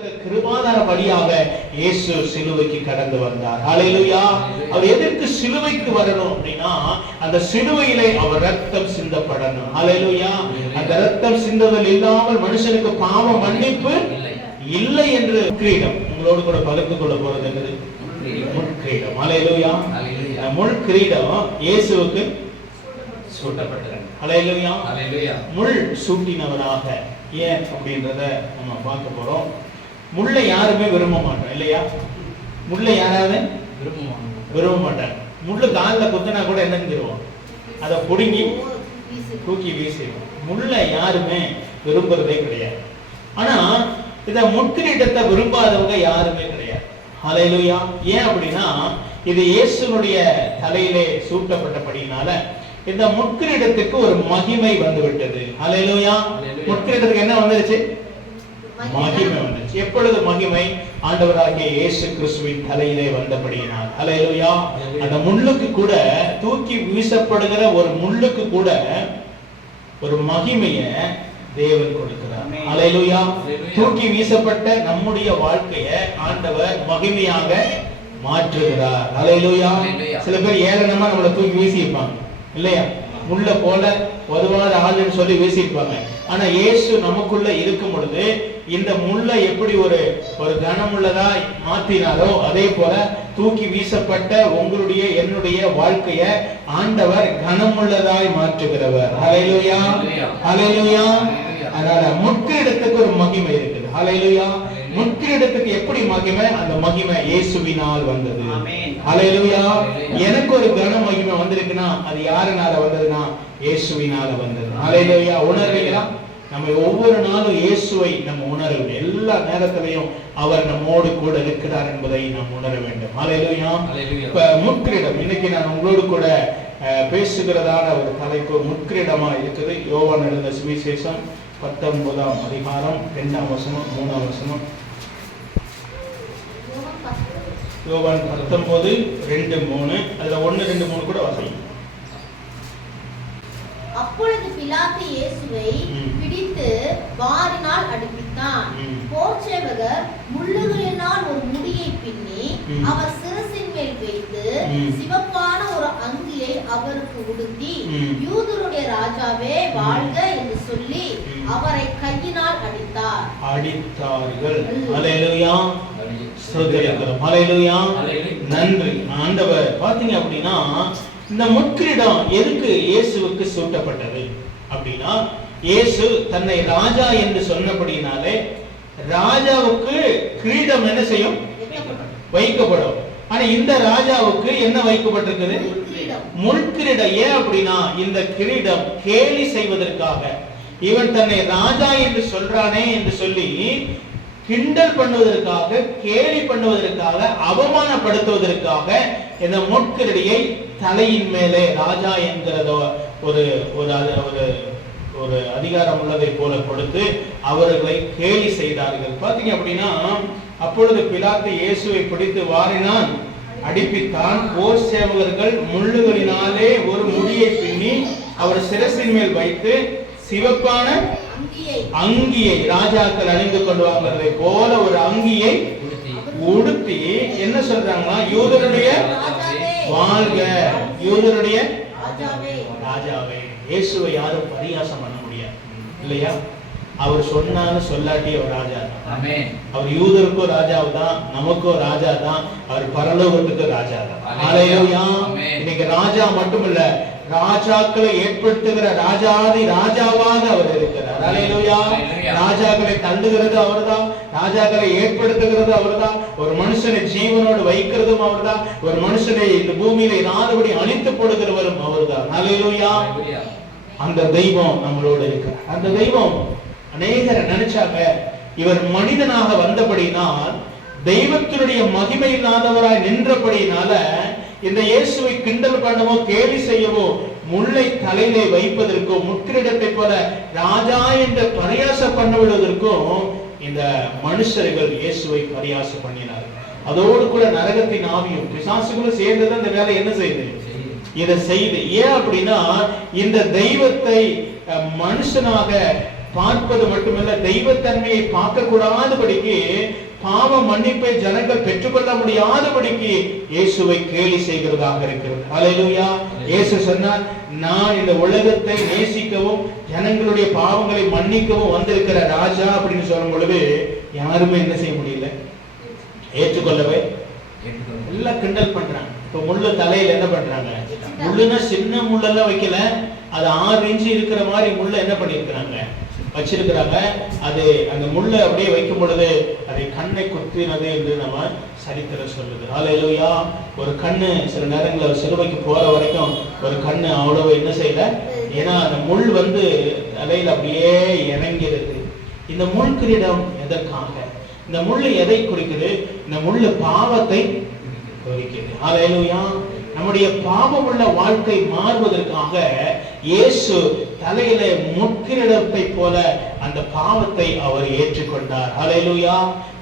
கிருபாதாரபடியாக இயேசு சிலுவைக்கு கடந்து வந்தார். ஹல்லேலூயா. அவர் எதற்கு சிலுவைக்கு வரணும் அப்படின்னா, அந்த சிலுவையிலே அவர் ரத்தம் சிந்தப்படணும். ஹல்லேலூயா. அந்த ரத்தம் சிந்துதல் இல்லாமல் மனுஷனுக்கு பாவ மன்னிப்பு இல்லை என்று கிரீடம் உங்களோடு கூட பகிர்ந்து கொள்ள போறது என்னது? முட்கிரீடம். ஹல்லேலூயா. முள் கிரீடம் இயேசுவுக்கு சூட்டப்பட்டது. ஹல்லேலூயா. முள் சூட்டினவராக ஏன் அப்படின்றத நம்ம பார்க்க போறோம். முள்ளை யாருமே விரும்ப மாட்டோம் இல்லையா? முள்ளை யாராவது விரும்ப மாட்டாங்க. முள்ளு காலில் குத்தினா கூட என்ன செஞ்சிருவோம்? அதை பிடுங்கி தூக்கி வீசிடுவோம். முள்ளை யாருமே விரும்புறதே கிடையாது. ஆனா இத முட்கிரீடத்தை விரும்பாதவங்க யாருமே கிடையாது. ஹல்லேலூயா. ஏன் அப்படின்னா, இது இயேசுனுடைய தலையிலே சூட்டப்பட்டபடினால இந்த முட்கிரீடத்துக்கு ஒரு மகிமை வந்து விட்டது. ஹல்லேலூயா. முட்கிரீடத்துக்கு என்ன வந்துருச்சு? மகிமை வந்துச்சு. எப்பொழுது மகிமை? ஆண்டவராகிய இயேசு கிறிஸ்துவின் தலையிலே வந்தபடியினால். ஹல்லேலூயா. அந்த முள்ளுக்கு கூட, தூக்கி வீசப்படுகிற ஒரு முள்ளுக்கு கூட ஒரு மகிமையை தேவன் கொடுக்கிறார். ஹல்லேலூயா. தூக்கி வீசப்பட்ட நம்முடைய வாழ்க்கையை ஆண்டவர் மகிமையாக மாற்றுகிறார். ஹல்லேலூயா. சில பேர் ஏளனமா நம்மளை தூக்கி வீசியிருப்பாங்க இல்லையா? முள்ள போல உதவாத ஆளுன்னு சொல்லி வீசியிருப்பாங்க. ஆனா இயேசு நமக்குள்ள இருக்கும் பொழுது இந்த முள்ளை எப்படி ஒரு கனமுள்ளதாய் மாற்றினாரோ, அதே போல தூக்கி வீசப்பட்ட உங்களுடைய என்னுடைய வாழ்க்கைய ஆண்டவர் கனமுள்ளதாய் மாற்றுகிறவர். ஹல்லேலூயா. ஹல்லேலூயா. அதனால முட்கிரீடத்துக்கு ஒரு மகிமை இருக்குது. ஹல்லேலூயா. முட்கிரீடத்துக்கு எப்படி மகிமை? அந்த மகிமை இயேசுவினால் வந்தது. ஹல்லேலூயா. எனக்கு ஒரு கன மகிமை வந்திருக்குன்னா அது யாருனால வந்ததுன்னா இயேசுவினால வந்தது. ஹல்லேலூயா. உணர்வீங்களா? நம்ம ஒவ்வொரு நாளும் இயேசுவை நம்ம உணர வேண்டும். எல்லா நேரத்திலையும் அவர் நம்மோடு கூட இருக்கிறார் என்பதை நாம் உணர வேண்டும். ஹல்லேலூயா. இப்ப முட்கிரீடம், இன்னைக்கு நான் உங்களோடு கூட பேசுகிறதான ஒரு தலைப்பு முட்கிரீடமா இருக்குது. யோவான் எழுதின சுவிசேஷம் 19ஆம் அதிகாரம் 2ஆம் வசனம் 3ஆம் வசனம். யோவான் 19:2-3. அதுல 1, 2, 3 கூட வாசிங்க. அப்பொழுது பிலாத்து இயேசுவை பிடித்து வாரினால் அடிப்பித்தான். போர்ச்சேவகர் முள்ளுகளினால் ஒரு முடியை பின்னி அவர் சிரசின் மேல் வைத்து சிவப்பான ஒரு அங்கியை அவருக்கு உடுத்தி, யூதருடைய ராஜாவே வாழ்க என்று சொல்லி அவரை கையினால் அடித்தார்கள். ஹல்லேலூயா. ஸ்தோத்திரம். ஹல்லேலூயா. நன்றி ஆண்டவர். பாத்தீங்க அப்படின்னா, இந்த முட்கிரீடம் எதுக்கு இயேசுவுக்கு சூட்டப்பட்டது அப்படின்னா, இயேசு தன்னை ராஜா என்று சொன்னபடினாலே ராஜாவுக்கு கிரீடம் என்ன செய்யும்? வைக்கப்படும். ஆனா இந்த ராஜாவுக்கு என்ன வைக்கப்பட்டிருக்குது? முட்கிரீடம். ஏன் அப்படின்னா, இந்த கிரீடம் கேலி செய்வதற்காக, இவன் தன்னை ராஜா என்று சொல்றானே என்று சொல்லி கிண்டல் பண்ணுவதற்காக, கேலி பண்ணுவதற்காக, அவமானப்படுத்துவதற்காக இந்த முட்கிரீடையை தலையின் மேலே ராஜா என்கிறதோ ஒரு அதிகாரம் உள்ளதை போல கொடுத்து அவர்களை கேலி செய்தார்கள். பாத்தீங்க அப்படின்னா, அப்பொழுது பிலாத்து இயேசுவை பிடித்து வாரினால் அடிப்பித்தான். போர் சேவகர்கள் முள்ளுகளினாலே ஒரு முடியை பின்னி அவர் சிரசின் மேல் வைத்து சிவப்பான அங்கியை ராஜாக்கள் அணிந்து கொண்டு வாங்கிறதை போல ஒரு அங்கியை உடுத்தி என்ன சொல்றாங்கன்னா, யூதருடைய வாழ்க, யூதருடைய ராஜாவே. இயேசுவை யாரும் பரிகாசம் பண்ண முடியாது இல்லையா? அவர் சொன்னாலும் சொல்லாட்டி அவர் ராஜா தான். அவர் யூதருக்கும் ராஜாவு தான், நமக்கும் ராஜா தான், அவர் பரலோகத்துக்கு ராஜா தான். ஹல்லேலூயா. இன்னைக்கு ராஜா மட்டும் இல்ல, ராஜாக்களை ஏற்படுத்துகிற ராஜாதி ராஜாவாக அவர் இருக்கிறார். ஹல்லேலூயா. ராஜாக்களை தள்ளுகிறது அவர்தான், ராஜாக்களை ஏற்படுத்துகிறது அவர்தான், ஒரு மனுஷனை ஜீவனோடு வைக்கிறதும் அவர்தான், ஒரு மனுஷனை இந்த பூமியில இராதபடி அழித்து போடுகிறவரும் அவர்தான். ஹல்லேலூயா. அந்த தெய்வம் நம்மளோடு இருக்கிறார். அந்த தெய்வம் அநேகரை நினைச்சாங்க, இவர் மனிதனாக வந்தபடினால், தெய்வத்தினுடைய மகிமை இல்லாதவராய் நின்றபடினால இந்த இயேசுவை கிண்டல் பண்ணவோ கேலி செய்யவோ, முள்ளை தலையிலே வைப்பதற்கோ, முட்கிரீடத்தை போல ராஜா என்று பரியாசம் பண்ணுவதற்கும் இந்த மனுஷர்கள் இயேசுவை பரியாசம் பண்ணினார்கள். அதோடு கூட நரகத்தின் ஆவியும் பிசாசுகளும் சேர்ந்தது அந்த வேலை என்ன செய்யுது? இதை செய்து. ஏன் அப்படின்னா, இந்த தெய்வத்தை மனுஷனாக பார்ப்பது மட்டுமல்ல, தெய்வத்தன்மையை பார்க்க கூடாதபடிக்கு, பாவ மன்னிப்பை ஜனங்கள் பெற்றுக்கொள்ள முடியாதபடிக்கு இயேசுவை கேலி செய்கிறதாக இருக்கிறது. ஹல்லேலூயா. இயேசு சொன்னார், நான் இந்த உலகத்தை நேசிக்கவும் ஜனங்களுடைய பாவங்களை மன்னிக்கவும் வந்திருக்கிற ராஜா அப்படின்னு சொல்லும் பொழுது யாருமே என்ன செய்ய முடியல, ஏற்றுக்கொள்ளவே. எல்லாம் கிண்டல் பண்றாங்க. இப்ப முள்ளு தலையில என்ன பண்றாங்க, முள்ளுனா சின்ன முள்ளெல்லாம் வைக்கல, அது 6 இன்ச்சு இருக்கிற மாதிரி முள்ள என்ன பண்ணிருக்கிறாங்க, வச்சிருக்கிறாங்க. அது அந்த முள்ள அப்படியே வைக்கும் பொழுது அதை கண்ணை குத்தினது என்று நம்ம சரித்திரம் சொல்லுது. ஹல்லேலூயா. ஒரு கண்ணு சில நேரங்களில் சிலுவைக்கு போற வரைக்கும் ஒரு கண்ணு அவ்வளவு என்ன செய்யல, ஏன்னா அந்த முள் தலையில அப்படியே இறங்கிறது. இந்த முள் கிரீடம் எதற்காக? இந்த முள் எதை குறிக்குது? இந்த முள் பாவத்தை குறிக்குது. ஹல்லேலூயா. நம்முடைய பாவமுள்ள வாழ்க்கை மாறுவதற்காக இயேசு தலையில முட்கிரீடத்தை போல அந்த பாவத்தை அவர் ஏற்றுக்கொண்டார். ஹல்லேலூயா.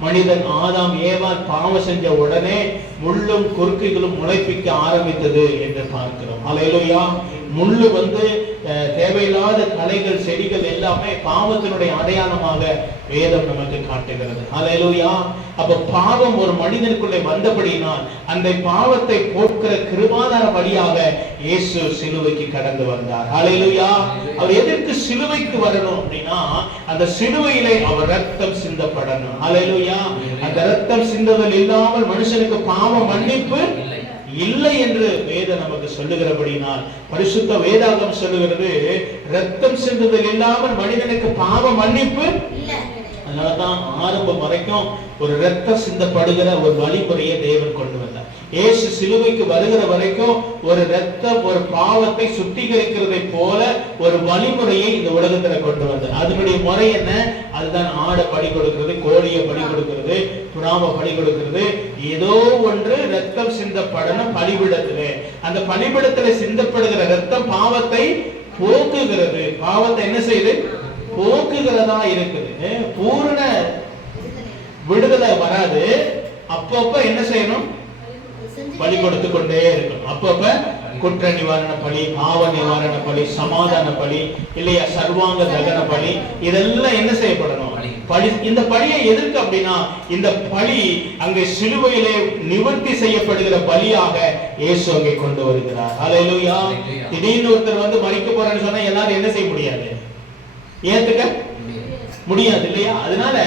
மனிதன் ஆதாம் ஏவாள் பாவம் செஞ்ச உடனே முள்ளும் குறுக்குகளும் முளைப்பிக்க ஆரம்பித்தது என்று பார்க்கிறோம். ஹல்லேலூயா. முள்ளு தேவையில்லாத களைகள் செடிகள் எல்லாமே பாவத்தினுடைய அடையாளமாக வேதம் நமக்கு காட்டுகிறது. ஹல்லேலூயா. அப்ப பாவம் ஒரு மனிதனுக்குள்ளே வந்தபடினால் அந்த பாவத்தை போக்குற கிருபாதார வழியாக இயேசு சிலுவைக்கு கடந்து வந்தார். ஹல்லேலூயா. அவர் எதற்கு சிலுவைக்கு வரணும் அப்படின்னா, அந்த சிலுவையிலே அவர் ரத்தம் சிந்தப்படணும். ஹல்லேலூயா. அந்த ரத்தம் சிந்துதல் இல்லாமல் மனுஷனுக்கு பாவ மன்னிப்பு இல்லை என்று வேதம் நமக்கு சொல்லுகிறபடினால், பரிசுத்த வேதாகம் சொல்லுகிறது, ரத்தம் சிந்துதல் இல்லாமல் மனிதனுக்கு பாவ மன்னிப்பு இல்லை. அதனாலதான் ஆரம்பம் வரைக்கும் ஒரு ரத்தம் சிந்தப்படுகிற ஒரு வழிமுறையை தேவன் கொண்டு வந்தார். இயேசு சிலுவைக்கு வருகிற வரைக்கும் ஒரு ரத்தம் ஒரு பாவத்தை சுத்திகரிக்கிறதை போல ஒரு வழிமுறையை இந்த உலகத்துல கொண்டு வந்தார். அதனுடைய முறை என்ன? அதுதான் ஆடை பலி கொடுக்கிறது, கோழியை பலி கொடுக்கிறது, புறாவை பலி கொடுக்கிறது. ஏதோ ஒன்று ரத்தம் சிந்தப்படணும் பலிபீடத்திலே. அந்த பலிபீடத்திலே சிந்தப்படுகிற ரத்தம் பாவத்தை போக்குகிறது. பாவத்தை என்ன செய்யுது? போக்குகிறதா இருக்குது. பூரண விடுதலை வராது. அப்பப்ப என்ன செய்யணும்? பலி கொடுத்து கொண்டே இருக்கணும். அப்பப்ப குற்ற நிவாரண பலி, பாவ நிவாரண பலி, சமாதான பலி, இல்லையா சர்வாங்க தகன பலி, இதெல்லாம் என்ன செய்யப்படணும்? பலி. இந்த பலியை எதற்கு அப்படின்னா, இந்த பலி அங்கே சிலுவையிலே நிவர்த்தி செய்யப்படுகிற பலியாக இயேசு அங்கே கொண்டு வருகிறார். ஹல்லேலூயா. திடீர்னு ஒருத்தர் மரிக்க போறேன்னு சொன்னா எல்லாரும் என்ன செய்ய முடியாது? ஏத்துக்க முடியாது இல்லையா? அதனால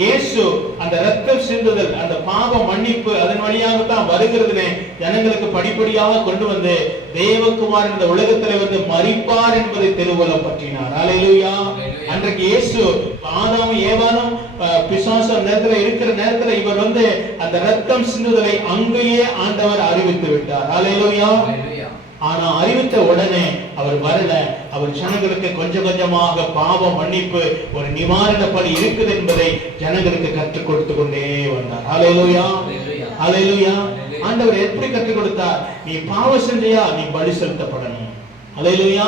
இயேசு அந்த ரத்தம் சிந்துதல், அந்த பாவ மன்னிப்பு அதன் வழியாகத்தான் வருகிறதுனே ஜனங்களுக்கு படிப்படியாக கொண்டு வந்து தேவகுமாரன் இந்த உலகத்திலே மரிப்பார் என்பதை திருவுளம் பற்றினார். ஹல்லேலூயா. அன்றைக்கு இயேசு ஆதாம் ஏவாளும் பிசாசு நேரத்தில் இருக்கிற நேரத்தில் இவர் அந்த ரத்தம் சிந்துதலை அங்கேயே ஆண்டவர் அறிவித்து விட்டார். ஹல்லேலூயா. ஆனா அறிவித்த உடனே அவர் வரல. அவர் ஜனங்களுக்கு கொஞ்சம் கொஞ்சமாக பாவ மன்னிப்பு ஒரு நிவாரண பலி இருக்குது என்பதை ஜனங்களுக்கு கற்றுக் கொடுத்து கொண்டே வந்தார். ஹல்லேலூயா. ஹல்லேலூயா. ஆண்டவர் எப்படி கற்றுக் கொடுத்தார்? நீ பாவம் செஞ்சியா, நீ பலி செலுத்தப்படணும். ஹல்லேலூயா.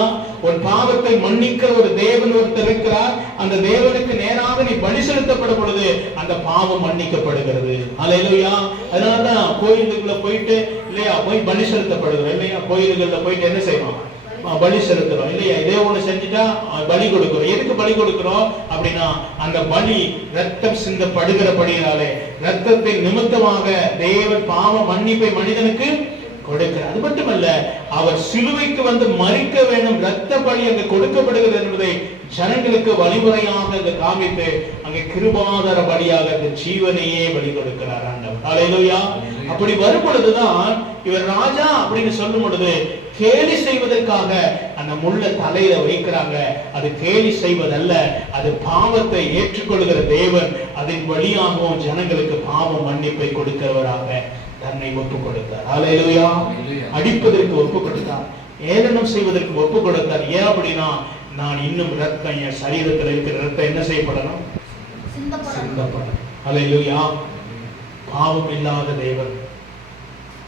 உன் பாவத்தை மன்னிக்கிற ஒரு தேவன் ஒருத்தர் இருக்கிறார். அந்த தேவனுக்கு நேராக நீ பலி செலுத்தப்படும் பொழுது அந்த பாவம் மன்னிக்கப்படுகிறது. ஹல்லேலூயா. அதனாலதான் கோயிலுக்குள்ள போயிட்டு இல்லையா போய் பலி செலுத்தப்படுகிறோம் இல்லையா? கோயில்கள்ல போயிட்டு என்ன செய்வோம்? பலி செலுத்துறோம் இல்லையா? இதே ஒண்ணு செஞ்சுட்டா பலி கொடுக்கிறோம். எதுக்கு பலி கொடுக்கிறோம் அப்படின்னா, அந்த பலி ரத்தம் சிந்தப்படுகிறபடியாலே ரத்தத்தின் நிமித்தமாக தேவன் பாவ மன்னிப்பை மனிதனுக்கு கொடுக்கிறார். அது மட்டுமல்ல, அவர் சிலுவைக்கு மரிக்க வேண்டும், ரத்த பலி அங்கு கொடுக்கப்படுகிறது என்பதை ஜனங்களுக்கு வழிமுறையாக அங்கு காமித்து அங்கே கிருபாதார பலியாக அந்த ஜீவனையே பலி கொடுக்கிறார் ஆண்டவர். ஹல்லேலூயா. அப்படி வரும் பொழுதுதான் இவர் ராஜா அப்படின்னு சொல்லும் பொழுது கேலி செய்வதற்காக அந்த முள்ள தலையில வைக்கிறாங்க. அது கேலி செய்வதல்ல, அது பாவத்தை ஏற்றுக்கொள்கிற தேவன் அதன் வழியாகவும் ஜனங்களுக்கு பாவ மன்னிப்பை கொடுக்கிறவராக தன்னை ஒப்பு கொடுத்தார். ஹல்லேலூயா. அடிப்பதற்கு ஒப்பு கொடுத்தார், ஏளனம் செய்வதற்கு ஒப்பு கொடுத்தார். ஏன் அப்படின்னா, நான் இன்னும் ரத்தம் என் சரீரத்தில் இருக்கிற ரத்தம் என்ன செய்யப்படணும்? சிந்தப்படணும். ஹல்லேலூயா. பாவம் இல்லாத தேவன்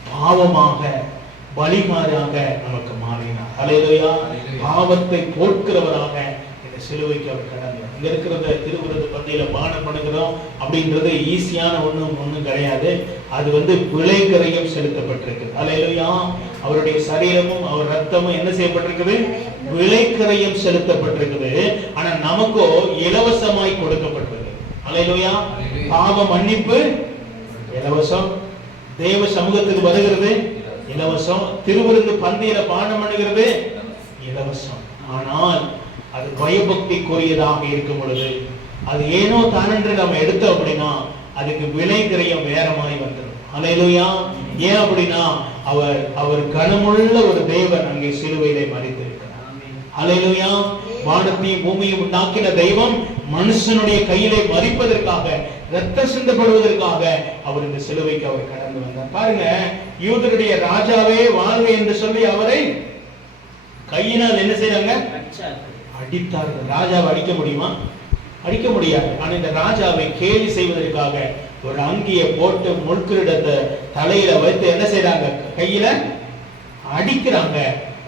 பாவமாக பலிமாறாக நமக்கு மாறினார். ஹல்லேலூயா. பாவத்தை போக்குறவராக இந்த சிலுவைக்கு அவர் கடந்தார். இங்க இருக்கிறத திருவிருது பந்தியில பானம் பண்ணுகிறோம் அப்படின்றது ஈஸியான ஒண்ணும் கிடையாது. அது விலை கிரயம் செலுத்தப்பட்டிருக்கு. ஹல்லேலூயா. அவருடைய சரீரமும் அவர் ரத்தமும் என்ன செய்யப்பட்டிருக்குது? விலை கிரயம் செலுத்தப்பட்டிருக்குது. ஆனா நமக்கோ இலவசமாய் கொடுக்கப்பட்டது. அல்லேலூயா. பாவ மன்னிப்பு இலவசம், தேவ சமூகத்துக்கு வருகிறது இலவசம், திருவிருந்து பந்தியில பானம் பண்ணுகிறது இலவசம். ஆனால் அது பயபக்திக்குரியதாக இருக்கும் பொழுது, அது ஏனோ தானென்று நம்ம எடுத்தோம் அப்படின்னா அதுக்கு விலை கிரயம் வேற மாதிரி வந்துடும். அல்லேலூயா. ஏன் அப்படின்னா அவர் கனமுள்ள ஒரு தேவன் அங்கே சிலுவையிலே மரித்திருக்கிறார். அல்லேலூயா. வானத்தையும் பூமியும் உண்டாக்கின தெய்வம் மனுஷனுடைய கையிலே மரிப்பதற்காக, ரத்தம் சிந்தப்படுவதற்காக அவர் இந்த சிலுவைக்கு அவர் கடந்து வந்தார். பாருங்க, யூதருடைய ராஜாவே வாழ்க என்று சொல்லி அவரை கையினால் என்ன செய்றாங்க? அடித்தார்கள். ராஜாவை அடிக்க முடியுமா? அடிக்க முடியாது. ஆனா இந்த ராஜாவை கேலி செய்வதற்காக ஒரு அங்கியை போட்டு முள்கிரீடத்தை தலையில வைத்து என்ன செய்றாங்க? கையில அடிக்கிறாங்க.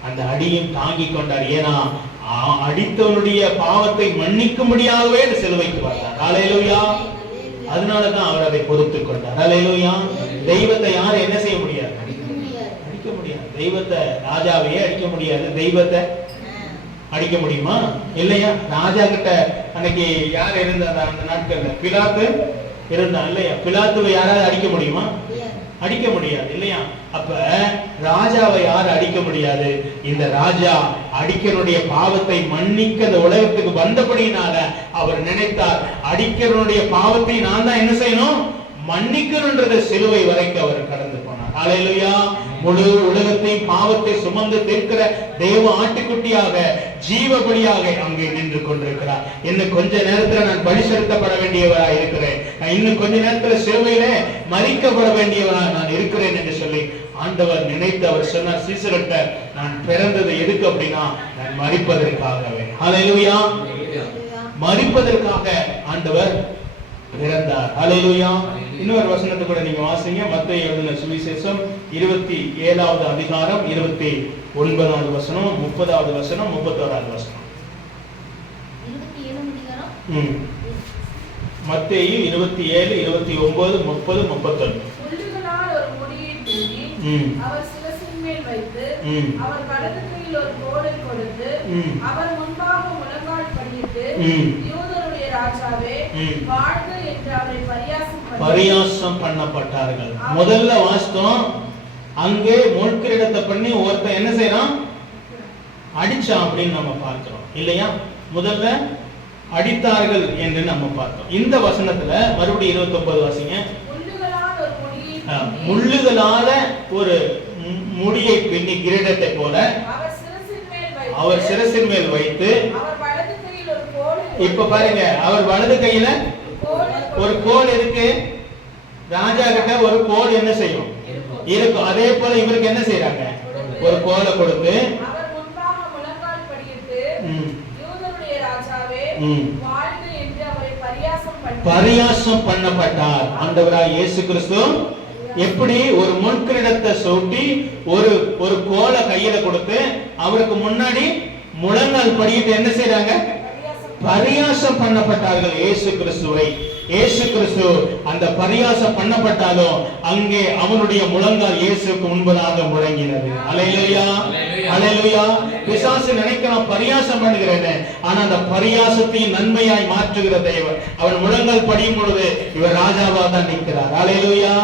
அந்த அடியும் தாங்கி கொண்டார். ஏன்னா அடித்தவனுடைய பாவத்தை மன்னிக்கும்படியாகவே இந்த சிலுவைக்கு வந்தார். அல்லேலூயா. அதனாலதான் அவர் அதை பொறுத்துக் கொண்டார். அல்லேலூயா. தெய்வத்தை யாரும் என்ன செய்ய முடியாது? அடிக்க முடியாது. தெய்வத்தை, ராஜாவையே அடிக்க முடியாது, தெய்வத்தை அடிக்க முடியுமா? இல்லையா? ராஜா கிட்ட அன்னைக்கு யார் இருந்தா அந்த நாட்கள்ல? பிலாத்து இருந்தான் இல்லையா? பிலாத்துவை யாராவது அடிக்க முடியுமா? அடிக்க முடியாது இல்லையா? அப்ப ராஜாவை யாரும் அடிக்க முடியாது. இந்த ராஜா அடிக்கனுடைய பாவத்தை மன்னிக்க இந்த உலகத்துக்கு வந்தபடினால அவர் நினைத்தார், அடிக்கனுடைய பாவத்தை நான் தான் என்ன செய்யணும்? மன்னிக்கணும்ன்றத சிலுவை வரைக்கும் அவர் கடந்து போனார். அல்லேலூயா. முழு உலகத்தையும் பாவத்தை சுமந்து தீர்க்கிற தேவ ஆட்டுக்குட்டியாக, ஜீவ பலியாக அங்கே நின்று கொண்டிருக்கிறார். இன்னும் கொஞ்ச நேரத்துல நான் பலி செலுத்தப்பட வேண்டியவரா இருக்கிறேன், இன்னும் கொஞ்ச நேரத்துல சிலுவையிலே மரிக்கப்பட வேண்டியவரா நான் இருக்கிறேன் என்று சொல்லி ஆண்டவர் நினைத்து அவர் சொன்னார் சீசர்கிட்ட, நான் பிறந்தது எதுக்கு அப்படின்னா நான் மரிப்பதற்காகவே. அல்லேலூயா. மரிப்பதற்காக ஆண்டவர் பிறந்தார். அல்லேலூயா. இன்னொரு வசனத்தை கூட நீங்க வாசிங்க. மத்தேயு எழுதின சுவிசேஷம் 27வது அதிகாரம் 29வது வசனம், 30வது வசனம், 31வது வசனம். 27 அதிகாரம். மத்தேயு 27, 29, 30, 31. முள்ளுகளால் ஒரு முடியை பின்னி அவர் சிரசின் மேல் வைத்து அவர் வலது கையில் ஒரு கோலை கொடுத்து அவர் முன்பாக முழங்கால் படியிட்டு, யூதருடைய ராஜாவே வாழ்க என்று அவரை பரியாசம் பண்ணப்பட்டார்கள். முதல்ல வாஸ்தவம் அங்கே முள்கிரீடத்தை பண்ணி ஒருத்தன் என்ன செய்யறான்? அடிச்சான் அப்படின்னு நம்ம பார்க்கிறோம் இல்லையா? முதல்ல அடித்தார்கள் என்று நம்ம பார்த்தோம். இந்த வசனத்துல மறுபடியும் 29 வாசிங்க. முள்ளுகளால ஒரு முடியை பின்னி கிரீடத்தை போல அவர் சிரசின் மேல் வைத்து, இப்ப பாருங்க, அவர் வலது கையில ஒரு கோல் இருக்கு. ராஜா கிட்ட ஒரு கோல் என்ன செய்யும்? இருக்கும். அதே போல இவருக்கு என்ன செய்யறாங்க? ஒரு கோலை கொடுத்து பரியாசம் பண்ணப்பட்டார். ஆண்டவராய் இயேசு கிறிஸ்து எப்படி ஒரு முள்கிரீடத்தை சூட்டி ஒரு கோலை கையில கொடுத்து அவருக்கு முன்னாடி முழங்கால் படியிட்டு என்ன செய்றாங்க? பரியாசம் பண்ணப்பட்டார்கள் இயேசு கிறிஸ்துவை. இயேசு கிறிஸ்து அந்த பரியாசம் பண்ணப்பட்டாலும் அங்கே அவனுடைய முழங்கால் இயேசுக்கு முன்பதாக முழங்கினது. அல்லேலூயா. அல்லேலூயா. பிசாசு நினைக்கிறான் பரியாசம் பண்ணுகிறேன்னு, ஆனா அந்த பரியாசத்தையும் நன்மையாய் மாற்றுகிற தேவன். அவன் முழங்கால் படியும் பொழுது இவர் ராஜாவா தான் நிற்கிறார். அல்லேலூயா.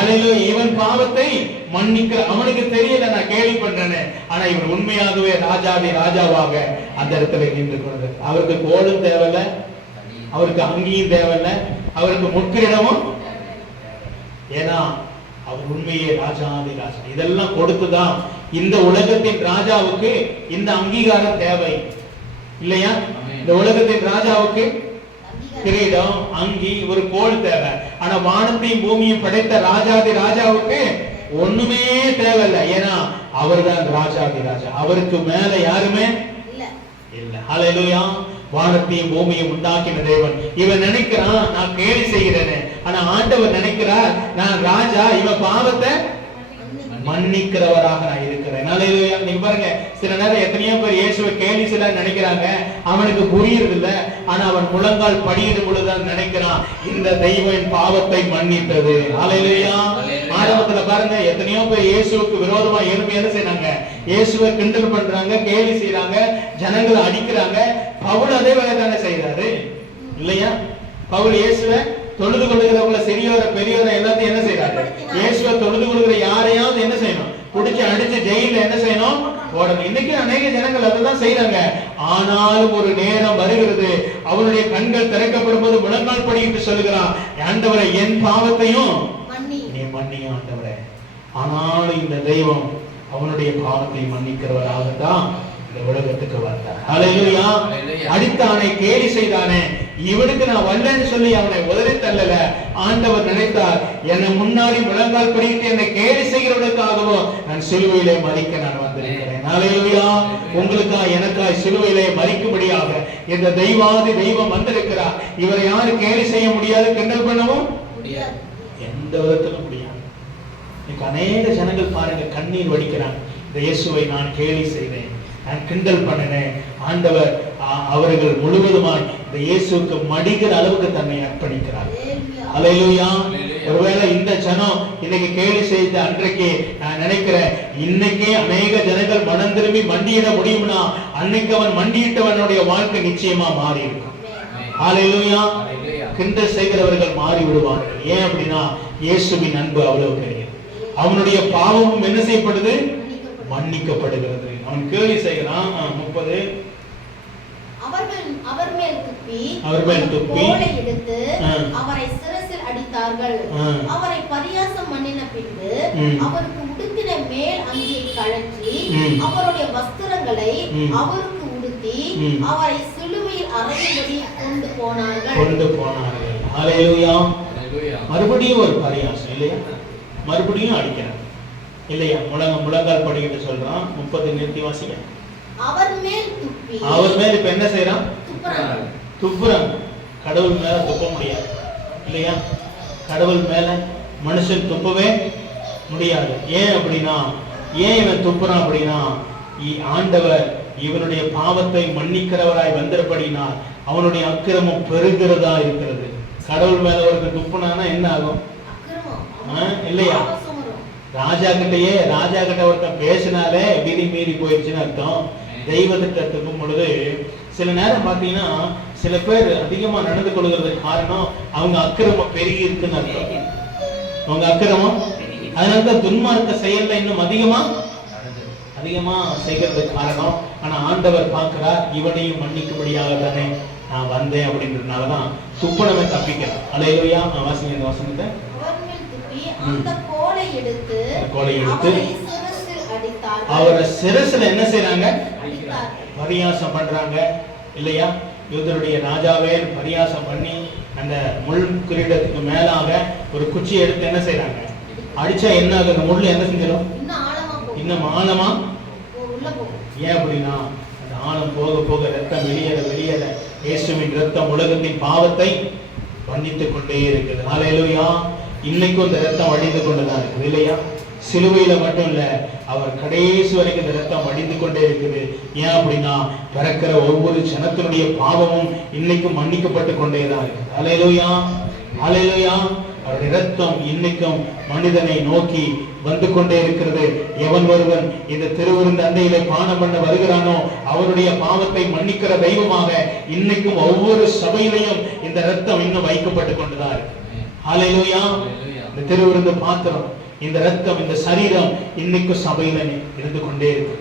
அல்லேலூயா. இவன் பாவத்தை மன்னிக்கிற அவனுக்கு தெரியல, நான் கேள்வி பண்றேன்னு, ஆனா இவன் உண்மையாகவே ராஜாவே ராஜாவாக அந்த இடத்துல நின்று கொண்டு, அவருக்கு கோலும் தேவையில்ல, அவருக்கு அங்கியும் தேவையில்லை, அவருக்கு முற்கிடமும், ஏன்னா அவர் உண்மையே ராஜாதி ராஜா. இதெல்லாம் கொடுத்துதான் இந்த உலகத்தின் ராஜாவுக்கு இந்த அங்கீகாரம் தேவை இல்லையா? இந்த உலகத்தின் ராஜாவுக்கு கிரீடம், அங்கி, ஒரு கோல் தேவை. ஆனா வானத்தையும் பூமியும் படைத்த ராஜாதி ராஜாவுக்கு ஒண்ணுமே தேவையில்லை. ஏன்னா அவர்தான் ராஜாதி ராஜா, அவருக்கு மேல யாருமே இல்ல. ஹல்லேலூயா. வானத்தையும் பூமியும் உண்டாக்கின தேவன். இவன் நினைக்கிறான் நான் கேலி செய்கிறேன், ஆனா ஆண்டவர் நினைக்கிறார் நான் ராஜா, இவன் பாவத்தை மன்னிக்கிறவராக நான் இருக்கிறேன். ஹல்லேலூயா. நீங்க பாருங்க, சில நேரம் எத்தனையோ பேர் இயேசுவை கேலி செய்ய நினைக்கிறாங்க, அவனுக்கு புரியுறது இல்ல. ஆனா அவன் முழங்கால் படியிடும் பொழுதுதான் நினைக்கிறான் இந்த தெய்வம் பாவத்தை மன்னித்தது. ஹல்லேலூயா. ஆரம்பத்துல பாருங்க எத்தனையோ பேர் இயேசுவுக்கு விரோதமா என்ன செய்றாங்க, இயேசுவை கிண்டல் பண்றாங்க, கேலி செய்யறாங்க, ஜனங்களை அடிக்கிறாங்க. பவுல் அதே வேலை தானே செய்யறாரு இல்லையா? பவுல் இயேசுவை தொழுது கொள்ளுகிறவங்கள சிறியோர பெரியோர எல்லாத்தையும் என்ன செய்யறாரு, இயேசுவை தொழுது கொள்ளுகிற யாரையாவது என்ன செய்யணும், பிடிச்சு அடிச்சு ஜெயில என்ன செய்யணும், போடணும். இன்னைக்கு அநேக ஜனங்கள் அதைதான் செய்யறாங்க. ஆனாலும் ஒரு நேரம் வருகிறது, அவருடைய கண்கள் திறக்கப்படும் போது முழங்கால் படிக்கிட்டு சொல்லுகிறான், ஆண்டவரே என் பாவத்தையும் நீ மன்னியும் ஆண்டவரே. ஆனாலும் இந்த தெய்வம் அவனுடைய பாவத்தை மன்னிக்கிறவராகத்தான் இந்த உலகத்துக்கு வந்தார். ஹல்லேலூயா. அடித்தானே, கேலி செய்தானே, இவனுக்கு நான் வரலன்னு சொல்லி அவனை உதறி தள்ளல. ஆண்டவர் நினைத்தார், என்னை முன்னாடி முழங்கால் படிக்கிட்டு என்னை கேலி செய்கிறவனுக்காகவும் நான் சிலுவையிலே மரிக்க நான் வந்திருக்கிறேன். ஹல்லேலூயா. உங்களுக்கா எனக்காய் சிலுவையிலே மரிக்கும்படியாக இந்த தெய்வாதி தெய்வம் வந்திருக்கிறார். இவரை யாரு கேலி செய்ய முடியாது, கிண்டல் பண்ணவும் முடியாது, எந்த விதத்திலும் முடியாது. அநேக ஜனங்கள் பாருங்க கண்ணீர் வடிக்கிறாங்க, இந்த இயேசுவை நான் கேலி செய்தேன், நான் கிண்டல் பண்ணினேன். ஆண்டவர் அவர்கள் முழுவதுமாய் இந்த இயேசுவுக்கு மடிகிற அளவுக்கு தன்னை அர்ப்பணிக்கிறார். ஹல்லேலூயா. ஒருவேளை இந்த ஜனம் இன்னைக்கு கேலி செய்த அன்றைக்கு நான் நினைக்கிறேன், இன்னைக்கே அநேக ஜனங்கள் மனம் திரும்பி மண்டியிட முடியும்னா அன்னைக்கு அவன் மண்டியிட்டவனுடைய வாழ்க்கை நிச்சயமா மாறி இருக்கும். ஹல்லேலூயா. கிண்டல் செய்கிறவர்கள் மாறி விடுவார்கள். ஏன் அப்படின்னா இயேசுவின் அன்பு அவ்வளவு பெரிய, அவனுடைய பாவமும் என்ன செய்யப்படுது, மன்னிக்கப்படுகிறது. அவன் கேலி செய்கிறான். 30 அவர் மேல் துப்பி கோலை எடுத்து அவரை சிரசில் அடித்தார்கள். அவரை பரியாசம் பண்ணின பின்பு அவருக்கு உடுத்தின மேல் அங்கியை கழற்றி அவருடைய வஸ்திரங்களை அவருக்கு உடுத்தி அவரை சிலுவையில் அறையும்படி கொண்டு போனார்கள். ஹல்லேலூயா. மறுபடியும் ஒரு பரியாசம் இல்லையா, மறுபடியும் அடிக்கிறார் இல்லையா, முழங்கால் படிக்கிட்டு சொல்றான். 30 நிறுத்தி வாசிங்க. அவர் மேல் துப்பி, அவர் மேல் இப்ப என்ன செய்யறான், துப்புறான். கடவுள் மேல துப்ப முடியாது இல்லையா, கடவுள் மேல மனுஷன் துப்பவே முடியாது. ஏன் அப்படின்னா, ஏன் இவன் துப்புறான் அப்படின்னா, ஆண்டவர் இவனுடைய பாவத்தை மன்னிக்கிறவராய் வந்திருப்படினா அவனுடைய அக்கிரமம் பெருகிறதா இருக்கிறது. கடவுள் மேல ஒருத்தர் துப்புனானா என்ன ஆகும் இல்லையா? ராஜா கிட்ட ஒருத்தன் பேசினாலே விதி மீறி போயிடுச்சுன்னு அர்த்தம். தெய்வத்திட்ட துப்பும் பொழுது சில நேரம் பாத்தீங்கன்னா சில பேர் அதிகமா நடந்து கொள்கிறதுக்கு காரணம் அவங்க அக்கிரமம் பெருகி இருக்குன்னு அர்த்தம். அவங்க அக்கிரமம், அதனாலதான் துன்மார்க்க செயல்ல இன்னும் அதிகமா செய்கிறதுக்கு காரணம். ஆனா ஆண்டவர் பார்க்கிறார், இவனையும் மன்னிக்கும்படியாக தானே நான் வந்தேன் அப்படின்றதுனாலதான் துப்பனவன் தப்பிக்கிறான். ஹல்லேலூயா. வாசிங்க இந்த வசனத்தை. அந்த கோலை எடுத்து அவரை சிரசுல என்ன செய்றாங்க, பரியாசம் பண்றாங்க இல்லையா? யூதருடைய ராஜாவே பரியாசம் பண்ணி அந்த முள் கிரீடத்துக்கு மேலாக ஒரு குச்சி எடுத்து என்ன செய்றாங்க, அடிச்சா என்ன ஆகுது, அந்த முள் என்ன செஞ்சிடும், இன்னும் ஆழமா. ஏன் அப்படின்னா அந்த ஆழம் போக போக ரத்தம் வெளியேற இயேசுவின் ரத்தம் உலகத்தின் பாவத்தை மன்னித்துக் கொண்டே இருக்குது. ஹல்லேலூயா. இன்னைக்கும் இந்த ரத்தம் வடிந்து கொண்டுதான் இருக்குது இல்லையா? சிலுவையில மட்டும் இல்ல, அவர் கடைசி வரைக்கும் இந்த ரத்தம் வடிந்து கொண்டே இருக்குது. ஏன் அப்படின்னா பிறக்கிற ஒவ்வொரு ஜனத்தினுடைய பாவமும் இன்னைக்கும் மன்னிக்கப்பட்டு கொண்டேதான் இருக்குது. ஹல்லேலூயா. ஹல்லேலூயா. அவருடைய ரத்தம் இன்னைக்கும் மனிதனை நோக்கி வந்து கொண்டே இருக்கிறது. எவன் ஒருவன் இந்த திருவிருந்து அண்டையிலே பானம் பண்ண வருகிறானோ அவருடைய பாவத்தை மன்னிக்கிற தெய்வமாக இன்னைக்கும் ஒவ்வொரு சபையிலையும் இந்த ரத்தம் இன்னும் வைக்கப்பட்டு கொண்டுதான் இருக்கு. ஹல்லேலூயா. இந்த திருவிருந்து பாத்திரம், இந்த ரத்தம், இந்த சரீரம் இன்னைக்கும் சபையில இருந்து கொண்டே இருக்கு.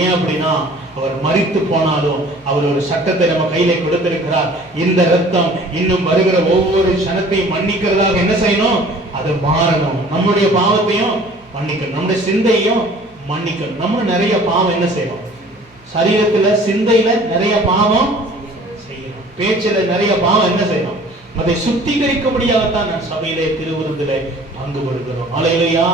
ஏன் அப்படின்னா அவர் மரித்து போனாலும் அவர் ஒரு சட்டத்தை நம்ம கையில கொடுத்திருக்கிறார். இந்த ரத்தம் இன்னும் வருகிற ஒவ்வொரு சனத்தையும் மன்னிக்கிறதாக என்ன செய்யணும், அது மாறணும். நம்முடைய பாவத்தையும் மன்னிக்கணும், நம்முடைய சிந்தையும் மன்னிக்கணும். நம்ம நிறைய பாவம் என்ன செய்யணும், சரீரத்துல சிந்தையில நிறைய பாவம் செய்யணும், பேச்சுல நிறைய பாவம் என்ன செய்யணும், அதை சுத்திகரிக்கும்படியாகத்தான் நான் சபையிலே திருவிருந்திலே பங்கு கொடுக்கிறோம். ஹல்லேலூயா.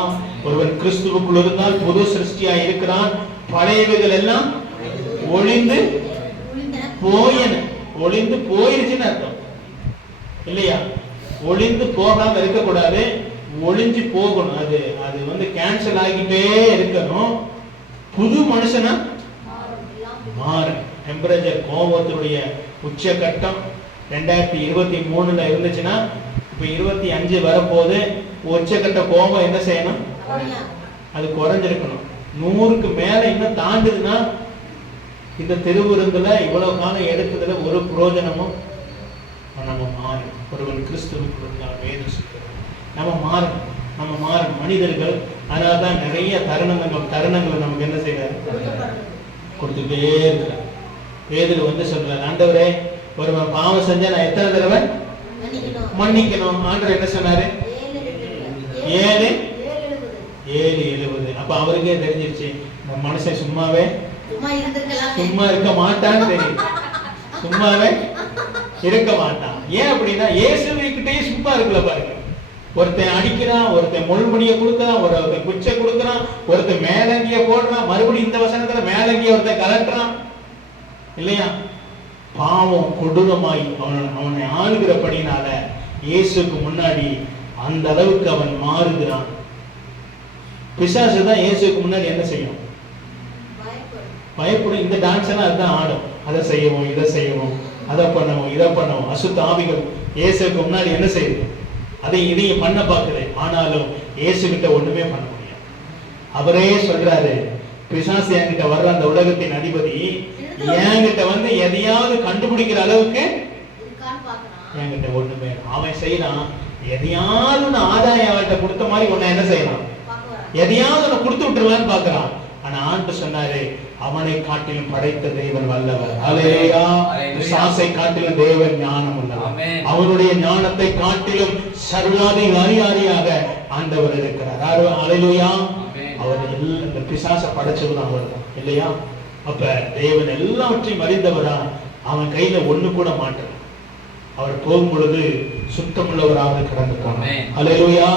ஒருவன் கிறிஸ்துவுக்குள் இருந்தால் புது சிருஷ்டியா இருக்கிறான், பழையவைகள் எல்லாம் ஒளிந்து போயிருச்சுன்னு அர்த்தம் இல்லையா? ஒளிந்து போகாம இருக்கக்கூடாது, ஒளிஞ்சு போகணும். அது கேன்சல் ஆகிட்டே இருக்கணும். புது மனுஷனா மாறு. டெம்பரேச்சர் கோபத்தினுடைய உச்சகட்டம் 2023 இருந்துச்சுன்னா இப்ப 25 வரப்போது உச்சக்கட்ட கோபம் என்ன செய்யணும்? அது குறைஞ்சிருக்கணும். 100க்கு மேல இன்னும் தாண்டுதுன்னா இந்த திருவிருந்துல இவ்வளவு காலம் எடுத்ததுல ஒரு பிரயோஜனமும் நம்ம மாறும். ஒருவன் கிறிஸ்துவுக்கு வேதம் சொல்கிறது நம்ம மாறணும் மனிதர்கள். அதனாலதான் நிறைய தருணங்கள் நமக்கு என்ன செய்யறாரு? கொடுத்துட்டே இருக்கிறார். வேதில் வந்து சொல்றாரு, ஆண்டவரே ஒருவன் பாவம் செஞ்சா நான் எத்தனை தடவை மன்னிக்கணும்? ஆண்டவர் என்ன சொன்னாரு? 7:70. அப்ப அவருக்கே தெரிஞ்சிருச்சு நம்ம மனுஷன் சும்மா இருக்க மாட்டான்னு தெரியும். சும்மாவே இருக்க மாட்டான். ஏன் அப்படின்னா இயேசுவிக்கிட்டே சும்மா இருக்கல பாருங்க. ஒருத்தன் அடிக்கிறான், ஒருத்தன் முள்முடிய கொடுக்கறான், ஒருத்தன் குச்சை கொடுக்கறான், ஒருத்தன் மேலங்கிய போடுறான், மறுபடியும் இந்த வசனத்துல மேலங்கிய ஒருத்தன் கலட்டுறான் இல்லையா? பாவம் கொடூரமாய் அவனை ஆளுகிறபடினால இயேசுக்கு முன்னாடி அந்த அளவுக்கு அவன் மாறுகிறான். பிசாசு தான் இயேசுக்கு முன்னாடி என்ன செய்யும்? பயப்படும். இந்த டான்ஸ் எல்லாம் அதுதான் ஆடும். அதை செய்யவும், இதை செய்யவும், அதை பண்ணவும், இதை பண்ணவும். அசுத்த ஆவிகள் இயேசுக்கு முன்னாடி என்ன செய்யுது? இதையும் பண்ண பார்க்குது. ஆனாலும் இயேசு கிட்ட ஒண்ணுமே பண்ண முடியாது. அவரே சொல்றாரு, பிசாசு என்கிட்ட வர்ற அந்த உலகத்தின் அதிபதி என்கிட்ட வந்து எதையாவது கண்டுபிடிக்கிற அளவுக்கு என்கிட்ட ஒண்ணுமே. அவன் செய்யறான் எதையாவது ஆதாயம் அவன்கிட்ட கொடுத்த மாதிரி ஒண்ணு என்ன செய்யலாம், எதையாவது ஒண்ணு கொடுத்து விட்டுருவான்னு பாக்குறான். ஆனா ஆண்டு சொன்னாரு, அவனை காட்டிலும் படைத்த தேவன் வல்லவர். அல்லேலூயா. பிசாசை காட்டிலும் தேவன் ஞானம் உள்ளவர். அவருடைய ஞானத்தை காட்டிலும் சர்வாதிகாரியாக ஆண்டவர் இருக்கிறார். அல்லேலூயா. அவர் இந்த பிசாசை படைச்சவர் அவர் தான் இல்லையா? அப்ப தேவன் எல்லாவற்றையும் அறிந்தவரா. அவன் கையில ஒண்ணு கூட மாட்டல. அவர் போகும் பொழுது சுத்தமுள்ளவராக கடந்து போனார். அல்லேலூயா.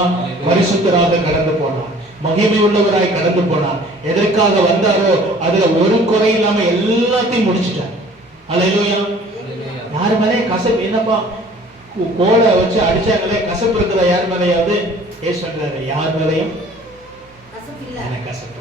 பரிசுத்தராக கடந்து போனார். மகிமை உள்ளவராய் கடந்து போனார். எதற்காக வந்தாரோ அதுல ஒரு குறை இல்லாம எல்லாத்தையும் முடிச்சுட்டார். அல்லேலூயா. யாரு மேலே கசப்பு? என்னப்பா கோலை வச்சு அடிச்சாங்களே, கசப்பு இருக்கிற யார் மேலேயாவது? ஏன் சொல்றாரு, யார் மேலையும் கசப்பு.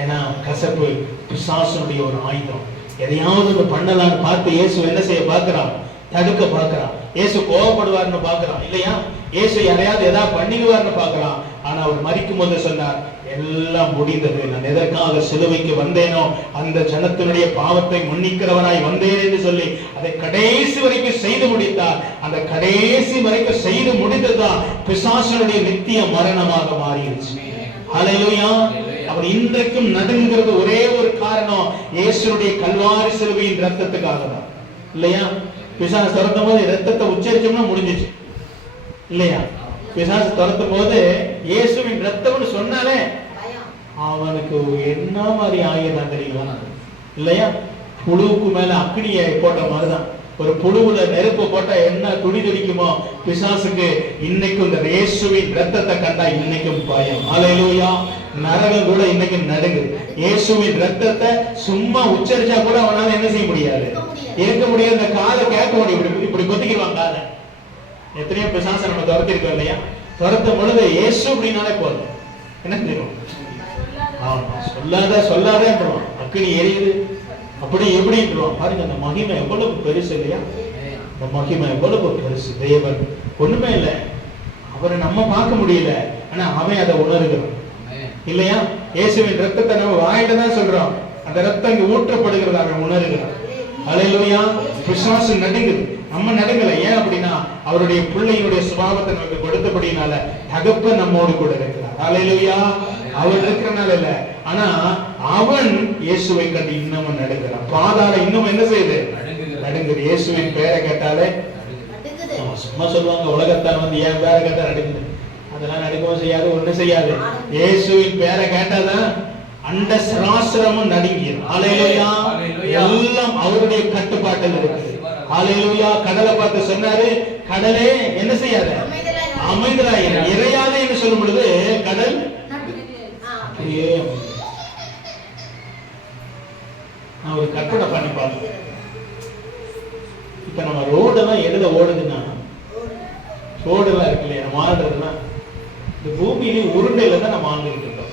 ஏன்னா கசப்பு பிசாசுடைய ஒரு ஆயுதம். எதையாவது ஒன்று பண்ணலான்னு பார்த்து இயேசு என்ன செய்ய பார்க்கிறான்? தடுக்க பார்க்கிறான். இயேசு கோபப்படுவார்னு பார்க்கிறான் இல்லையா? இயேசு யாரையாவது ஏதாவது பண்ணிடுவார்னு பார்க்கிறான். ஆனா அவர் மரிக்கும் போது சொன்னார், எல்லாம் முடிந்தது. நான் எதற்காக சிலுவைக்கு வந்தேனோ அந்த ஜனத்தினுடைய பாவத்தை மன்னிக்கிறவராய் வந்தேன் என்று சொல்லி அதை கடைசி வரைக்கும் செய்து முடித்தார். அந்த கடைசி வரைக்கும் செய்து முடித்ததுதான் பிசாசனுடைய நித்திய மரணமாக மாறிடுச்சு. அல்லேலூயா. அவர் இன்றைக்கும் நடுங்குகிறது ஒரே ஒரு காரணம், இயேசுடைய கல்வாரி சிலுவையின் ரத்தத்துக்காக தான் இல்லையா? பிசாசு துரத்தும் போது ரத்தத்தை உச்சரிச்சோம்னா முடிஞ்சிச்சு இல்லையா? பிசாசு துரத்தும் போது இயேசுவின் ரத்தம்னு சொன்னாலே அவனுக்கு என்ன மாதிரி ஆகியதான் தெரியுமா இல்லையா? புழுவுக்கு மேல அக்னியை போட்ட மாதிரிதான். ஒரு புழுவுல நெருப்பு போட்டா என்ன துடி துடிக்குமோ, பிசாசுக்கு இன்னைக்கும் இந்த இயேசுவின் ரத்தத்தை கண்டா இன்னைக்கும் பயம். அல்லேலூயா. நரகம் கூட இன்னைக்கு நடுங்குது. இயேசுவின் ரத்தத்தை சும்மா உச்சரிச்சா கூட அவனால என்ன செய்ய முடியாது, இருக்க முடியாது. இந்த காதை கேட்க முடியும், இப்படி கொத்திக்கிடுவாங்க காதை. எத்தனையோ பிசாசை நம்ம துரத்திருக்கோம் இல்லையா? துரத்தும் பொழுது இயேசு அப்படின்னாலே போதும். என்ன தெரியும்? சொல்லாதேன்றோம். அக்கினி எரியுது, அப்படி எப்படின்றோம். பாருங்க, அந்த மகிமை எவ்வளவு பெருசு இல்லையா? இந்த மகிமை எவ்வளவு பெருசு. தேவன் ஒண்ணுமே இல்லை, அவரை நம்ம பார்க்க முடியல, ஆனா அவன் அதை உணர்கிறான் இல்லையா? இயேசுவின் ரத்தத்தை நம்ம வாயிட்டு தான் சொல்றோம், அந்த ரத்தம் இங்க ஊற்றப்படுகிறது அவன் உணர்கிறான். அல்லேலூயா. பிசாசு நடுங்குது, நம்ம நடுங்கல. ஏன் அப்படின்னா அவருடைய பிள்ளையினுடைய சுபாவத்தை நமக்கு கொடுத்தபடினால தகப்பன் நம்மோடு கூட இருக்கிறார். அல்லேலூயா. அவன் இருக்கிறனால இல்ல, ஆனா அவன் இயேசுவை கண்டு இன்னமும் நடுங்கிறான். பாதாளம் இன்னும் என்ன செய்யுது? நடுங்குது. இயேசுவின் பேரை கேட்டாலே சும்மா சொல்லுவாங்க, உலகத்தார் வந்து என் பேரை கேட்டா நடுங்குது. அதெல்லாம் நடுக்கவும் செய்யாது, ஒண்ணும் செய்யாது. இயேசுவின் பேரை கேட்டாதான் அண்ட சராசரமும் நடுங்கிடும். அல்லேலூயா. எல்லாம் அவருடைய கட்டுப்பாட்டில் இருக்குது. அல்லேலூயா. கடலை பார்த்து சொன்னாரு, கடலே என்ன செய்யாத, அமைதலாயிரு, இறையாத என்று சொல்லும் பொழுது கடல் அப்படியே. நான் ஒரு கற்பனை பண்ணி பார்த்தேன். இப்ப நம்ம ரோடெல்லாம் எதுல ஓடுதுன்னா, ரோடெல்லாம் இருக்கு இல்லையா, நம்ம ஆடுறதுன்னா இந்த பூமியிலே உருண்டையில தான் நம்ம ஆண்டுகிட்டு இருக்கோம்.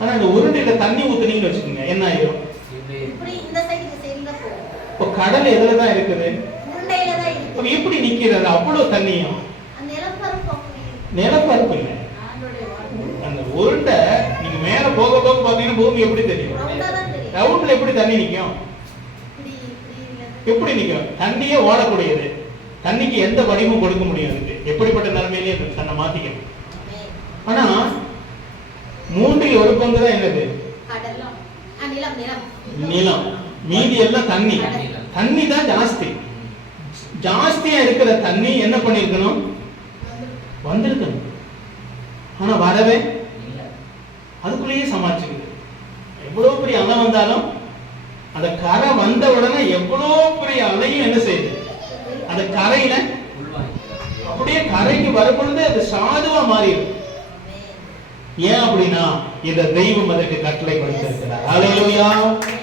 ஆனா இந்த உருண்டையில தண்ணி ஊத்துனீங்கன்னு வச்சுக்கோங்க, என்ன ஆயிரும்? இப்போ கடல் எதுலதான் இருக்குது? அப்ப எப்படி நிக்கிறது? அவ்வளவு தண்ணியும் நிலப்பரப்பு அப்படி நிலப்பரப்பு இல்லை, ஆண்டவருடைய வார்த்தை. அந்த உருண்டை நீங்க மேல போக போக பாத்தீங்கன்னா பூமி எப்படி தெரியும்? ரவுண்டா தான் தெரியும். ரவுண்ட்ல எப்படி தண்ணி நிக்கும்? இப்படி இப்படி இல்ல. எப்படி நிக்கும்? தண்ணியே ஓடக்கூடியது. தண்ணிக்கு எந்த வடிவமும் கொடுக்க முடியாது. எப்படிப்பட்ட நிலைமையிலேயே தன்னை மாத்திக்கணும். ஆமென். ஆனா மூன்றில் ஒரு பங்கு தான் என்னது? கடல். நிலம் நிலம். நிலம். மீதி எல்லாம் தண்ணி. தண்ணி தான் ஜாஸ்தி. ஜாஸ்தியா இருக்கிற தண்ணி என்ன பண்ணிருக்கணும்? வந்திருக்கணும். ஆனா வரவே அதுக்குள்ளேயே சமாளிச்சுக்குது. எவ்வளவு பெரிய அலை வந்தாலும் அந்த கரை வந்த உடனே எவ்வளவு பெரிய அலையும் என்ன செய்யுது? அந்த கரையில அப்படியே கரைக்கு வரப்பொழுது அது சாதுவா மாறிடும். ஏன் அப்படின்னா இந்த தெய்வம் அதற்கு கட்டளை கொடுத்திருக்கிறார். ஹல்லேலூயா,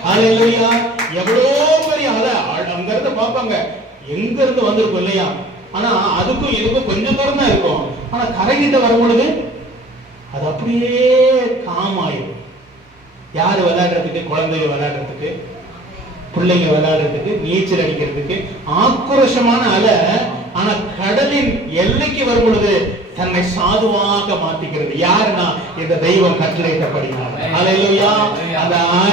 ஹல்லேலூயா. எவ்வளவு பெரிய அலை அங்க இருந்து பார்ப்பாங்க, எங்க இருந்து வந்திருக்கும் இல்லையா? ஆனா அதுக்கும் இதுக்கும் கொஞ்சம் தூரம் தான் இருக்கும். ஆனா கரைகிட்ட வரும் பொழுது அது அப்படியே காமாயிடும். யாரு விளையாடுறதுக்கு? குழந்தைங்க விளையாடுறதுக்கு, பிள்ளைங்க விளையாடுறதுக்கு, நீச்சல் அடிக்கிறதுக்கு ஆக்ரோஷமான அலை. ஆனா கடலின் எல்லைக்கு வரும் பொழுது தன்னை சாதுவாக மாத்திக்கிறது. யாருன்னா இந்த தெய்வம் கட்டளையிட்டபடினால. ஹல்லேலூயா.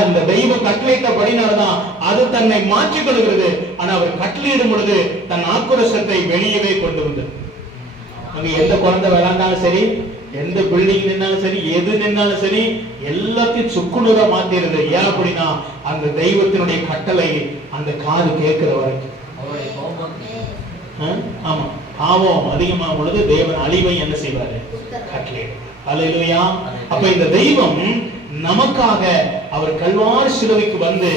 அந்த தெய்வம் கட்டளையிட்டபடினாலதான் அது தன்னை மாற்றிக் கொள்கிறது. ஆனா அவர் கட்டளையிடும் பொழுது தன் ஆக்ரோஷத்தை வெளியவே கொண்டு வந்தது. அங்க எந்த குழந்தை விளையாண்டாலும் சரி, எந்த பில்டிங் நின்னாலும் சரி, எது நின்னாலும் சரி, எல்லாத்தையும் சுக்குநூறா மாத்திருது. ஏன் அப்படின்னா அந்த தெய்வத்தினுடைய கட்டளை அந்த காது கேட்கிற வரைக்கும். ஆமா, பாவம் அதிகமாகும் பொழுது தேவன் அழிவை என்ன செய்வாரு? கட்டளை. ஹல்லேலூயா. அப்ப இந்த தெய்வம் நமக்காக அவர் கல்வாரி சிலுவைக்கு வந்து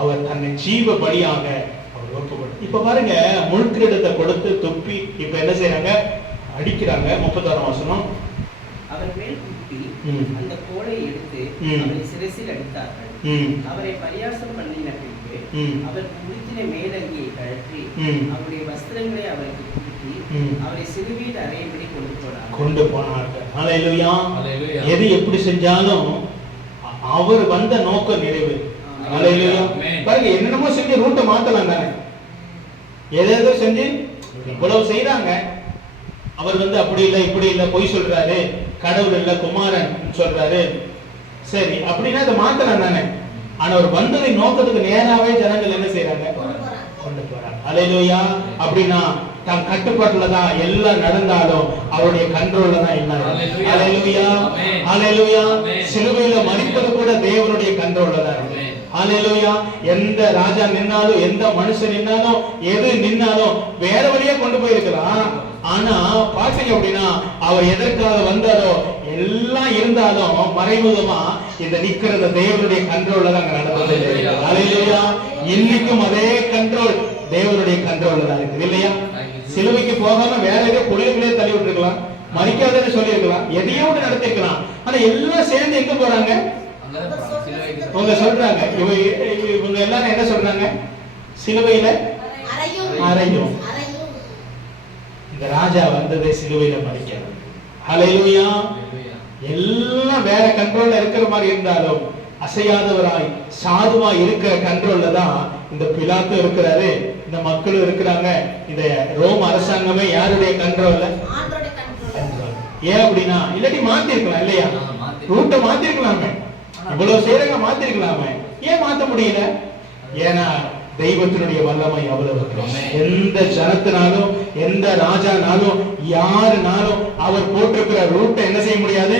அவர் தன்னை ஜீவ பலியாக அவர் ஒப்புக்கொண்டார். இப்ப பாருங்க, முழுக்கிரீடத்தை கொடுத்து தொப்பி இப்ப என்ன செய்யறாங்க? அடிக்கிறாங்க. 36ஆம் வசனம். அவர் மேல் துப்பி அந்த கோலை எடுத்து அவரை சிரசில் அடித்தார்கள். அவரை பரியாசம் பண்ணின பின்பு அவர் உடுத்தின மேலங்கியை கழற்றி அவருடைய வஸ்திரங்களை அவருக்கு குடுத்தி அவரை சிலுவையில் அறையும்படி கொண்டு போனார்கள். ஹல்லேலூயா. எது எப்படி செஞ்சாலும் அவர் வந்த நோக்கம் நிறைவு. ஹல்லேலூயா. பாருங்க, என்னென்னமோ செஞ்சு ரூட்டை மாத்தலாம் தானே. ஏதேதோ செஞ்சு இவ்வளவு செய்யறாங்க. அவர் வந்து அப்படி இல்லை, இப்படி இல்லை, பொய் சொல்றாரு, கடவுள் இல்ல, குமாரன் சொல்றாரு. சரி, அப்படின்னா அதை மாத்தலாம் தானே. ஆனா அவர் வந்ததை நோக்கத்துக்கு நேராவே ஜனங்கள் என்ன செய்யறாங்க? கொண்டு போறாங்க. ஹல்லேலூயா. அப்படின்னா தன் கட்டுப்பாட்டுல தான் எல்லாம் நடந்தாலும் அவருடைய கண்ட்ரோல்ல தான் எல்லாம். ஹல்லேலூயா, ஹல்லேலூயா. சிலுவையில மரிப்பது கூட தேவனுடைய கண்ட்ரோல்ல தான் இருக்கு. ஹல்லேலூயா. எந்த ராஜா நின்னாலும், எந்த மனுஷன் நின்னாலும், எது நின்னாலும் வேற வழியா கொண்டு போயிருக்கலாம். ஆனா பாத்தீங்க அப்படின்னா அவர் எதற்காக வந்தாரோ எல்லாம் இருந்தாலும் மறைமுகமா இந்த நிக்கிறது தேவனுடைய கண்ட்ரோல்ல தான் நடந்தது. ஹல்லேலூயா. இன்னைக்கும் அதே கண்ட்ரோல் தேவனுடைய கண்ட்ரோல்ல தான் இருக்கு இல்லையா? சிலுவைக்கு போகாம வேற ஏதோ புலிகளே தள்ளி விட்டுருக்கலாம், மறிக்காதன்னு சொல்லி இருக்கலாம், எதையோ ஒன்று நடத்திருக்கலாம். ஆனா எல்லாம் சேர்ந்து எங்க போறாங்க? அவங்க சொல்றாங்க, இவங்க எல்லாரும் என்ன சொல்றாங்க? சிலுவையில அறையும். இந்த ராஜா வந்ததே சிலுவையில மறிக்கணும். ஹல்லேலூயா. எல்லாம் வேற கண்ட்ரோல்ல இருக்கிற மாதிரி இருந்தாலும் அசையாதவராய் சாதுவா இருக்கிற கண்ட்ரோல்ல தான் இந்த பிலாத்து இருக்கிறாரு, இந்த மக்களும் இருக்கிறாங்க. இந்த ரோம் அரசாங்கமே யாருடைய கண்ட்ரோல்ல? ஏன் அப்படின்னா இல்லாட்டி மாத்தி இருக்கலாம் இல்லையா? ரூட்டை மாத்தி இருக்கலாமே, இவ்வளவு செய்யறங்க மாத்தி இருக்கலாமே. ஏன் மாத்த முடியல? ஏன்னா தெய்வத்தினுடைய வல்லமை அவ்வளவு. எந்த ஜனத்தினாலும், எந்த ராஜானாலும், யாருனாலும் அவர் போட்டிருக்கிற ரூட்டை என்ன செய்ய முடியாது.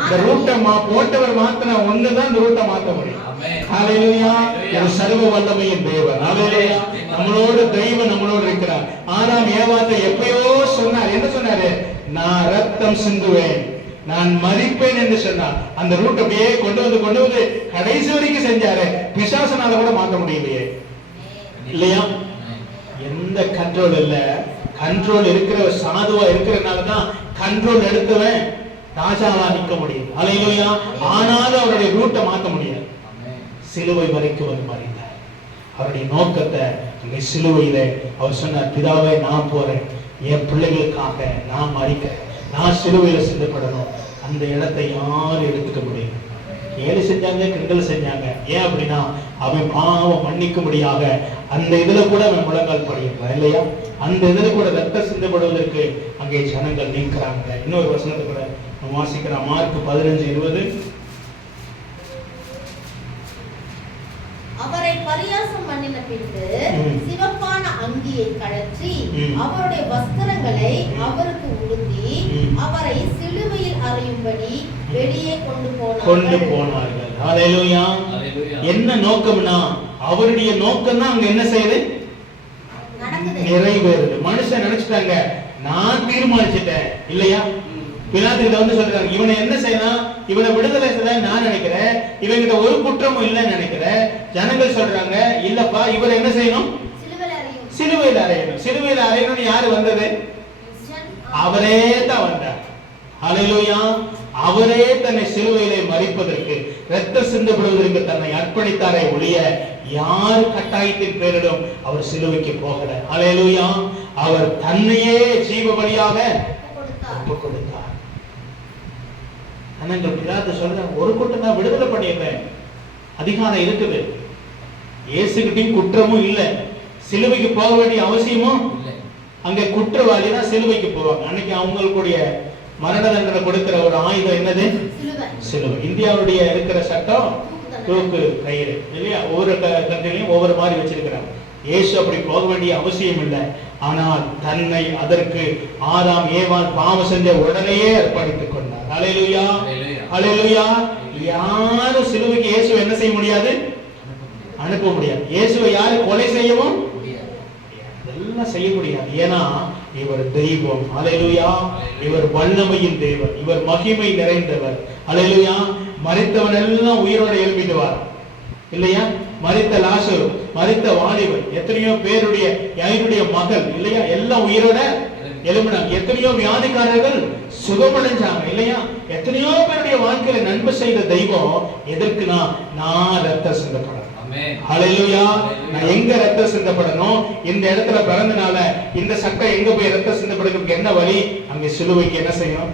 இந்த ரூட்டை போட்டவர் மாத்தின ஒண்ணுதான் இந்த ரூட்டை மாத்த முடியும். ஹல்லேலூயா. இது சர்வ வல்லமையின் தேவன். ஹல்லேலூயா. நம்மளோட தெய்வம் நம்மளோட இருக்கிறார். ஆனாம் ஏவாத்தை எப்பயோ சொன்னார். என்ன சொன்னாரு? நான் ரத்தம் சிந்துவேன், நான் மரிப்பேன் என்று சொன்னார். அந்த ரூட் அப்படியே கொண்டு வந்து கடைசி வரைக்கும் செஞ்சாரு. பிசாசனால கூட மாத்த முடியலையே இல்லையா? எந்த கண்ட்ரோல் இல்ல. கண்ட்ரோல் இருக்கிற சாதுவா இருக்கிறதுனாலதான் கண்ட்ரோல் எடுத்தவன் ராஜாவா நிக்க முடியும். ஹல்லேலூயா. ஆனாலும் அவருடைய ரூட்டை மாத்த முடியாது. சிலுவை வரைக்கும் வந்து மறித்தார். அவருடைய நோக்கத்தை அங்கே சிலுவையில அவர் சொன்னார், பிதாவே நான் போறேன், என் பிள்ளைகளுக்காக நான் மறிக்கிறேன், நான் சிலுவையில சிந்தப்படணும். அந்த இடத்தை யாரும் எடுத்துக்க முடியும். கேலி செஞ்சாங்க, கிண்டல் செஞ்சாங்க. ஏன் அப்படின்னா அவன் பாவம் மன்னிக்கும்படியாக அந்த இதுல கூட அவன் முழங்கால் படியிருப்பான் இல்லையா? அந்த இதுல கூட ரத்தம் சிந்தப்படுவதற்கு அங்கே ஜனங்கள் நீக்கிறாங்க. இன்னொரு வசனத்தை கூட நம்ம வாசிக்கிறோம். மார்க் 15:20. அவரை பரியாசம் பண்ணின பின்பு சிவப்பான அங்கியை கழற்றி அவருடைய வஸ்திரங்களை அவருக்கு உடுத்தி அவரை சிலுவையில் அறையும்படி வெளியே கொண்டு போனார்கள். ஹல்லேலூயா. என்ன நோக்கம்னா அவருடைய நோக்கம் தான் அங்க என்ன செய்யுது? நிறைவேறுது. மனுஷன் நினைச்சிட்டாங்க நான் தீர்மானிச்சிட்டேன் இல்லையா? பிலாத்து வந்து சொல்றாங்க இவனை என்ன செய்யலாம், இவனை விடுதலை செய்ய நான் நினைக்கிறேன், இவங்கிட்ட ஒரு குற்றமும் இல்லைன்னு நினைக்கிறேன். ஜனங்கள் சொல்றாங்க இல்லப்பா இவர் என்ன செய்யணும்? சிலுவையில் அறையணும். சிலுவையில் அறையணும்னு யாரு வந்தது? அவரே தான் வந்தார். ஹல்லேலூயா. அவரே தன்னை சிலுவையிலே மரிப்பதற்கு இரத்தம் சிந்தப்படுவதற்கு தன்னை அர்ப்பணித்தாரே ஒழிய யார் கட்டாயத்தின் பேரிலும் அவர் சிலுவைக்கு போகல. ஹல்லேலூயா. அவர் தன்னையே ஜீவ பலியாக ஒப்புக் கொடுத்தார். பிலாத்து சொல்ற ஒரு கூட்டம் தான் விடுதலை பண்ணிடுறேன், அதிகாரம் இருக்குது, இயேசுகிட்டையும் குற்றமும் இல்லை, சிலுவைக்கு போக வேண்டிய அவசியமும் இல்லை. அங்க குற்றவாளி தான் சிலுவைக்கு போவாங்க. அன்னைக்கு அவங்களுடைய மரண தண்டனை கொடுக்கிற ஒரு ஆயுதம் என்னது? சிலுவை. இந்தியாவுடைய இருக்கிற சட்டம் தூக்கு கயிறு இல்லையா? ஒவ்வொரு கண்ட்ரிலையும் ஒவ்வொரு மாதிரி வச்சிருக்கிறாங்க. இயேசு அப்படி போக வேண்டிய அவசியம் இல்லை. ஆனால் தன்னை அதற்கு ஆதாம் ஏவாள் பாவம் செஞ்ச உடனேயே அர்ப்பணித்துக் கொண்டார். ஹல்லேலூயா. ஹல்லேலூயா. யாரும் சிலுவைக்கு இயேசு என்ன செய்ய முடியாது? அனுப்ப முடியாது. இயேசுவை யாரும் கொலை செய்யவும் அதெல்லாம் செய்ய முடியாது. ஏன்னா இவர் தெய்வம். ஹல்லேலூயா. இவர் வல்லமையின் தேவன், இவர் மகிமை நிறைந்தவர். ஹல்லேலூயா. மரித்தவன் எல்லாம் உயிரோட எழும்பிடுவார் இல்லையா? மரித்த லாசரு, மரித்த வாலிபன், எத்தனையோ பேருடைய யாருடைய மகள் இல்லையா, எல்லாம் உயிரோட எழும்பினாங்க. எத்தனையோ வியாதிக்காரர்கள் சுகமடைஞ்சாங்க இல்லையா? எத்தனையோ பேருடைய வாழ்க்கையில நன்மை செய்த தெய்வம் எதற்குனா நான் ரத்தம் சிந்தப்படணும். ஹல்லேலூயா. நான் எங்க ரத்தம் சிந்தப்படணும்? இந்த இடத்துல பிறந்தனால இந்த சட்டம் எங்க போய் ரத்தம் சிந்தப்படுறதுக்கு என்ன வழி? அங்க சிலுவைக்கு என்ன செய்யணும்?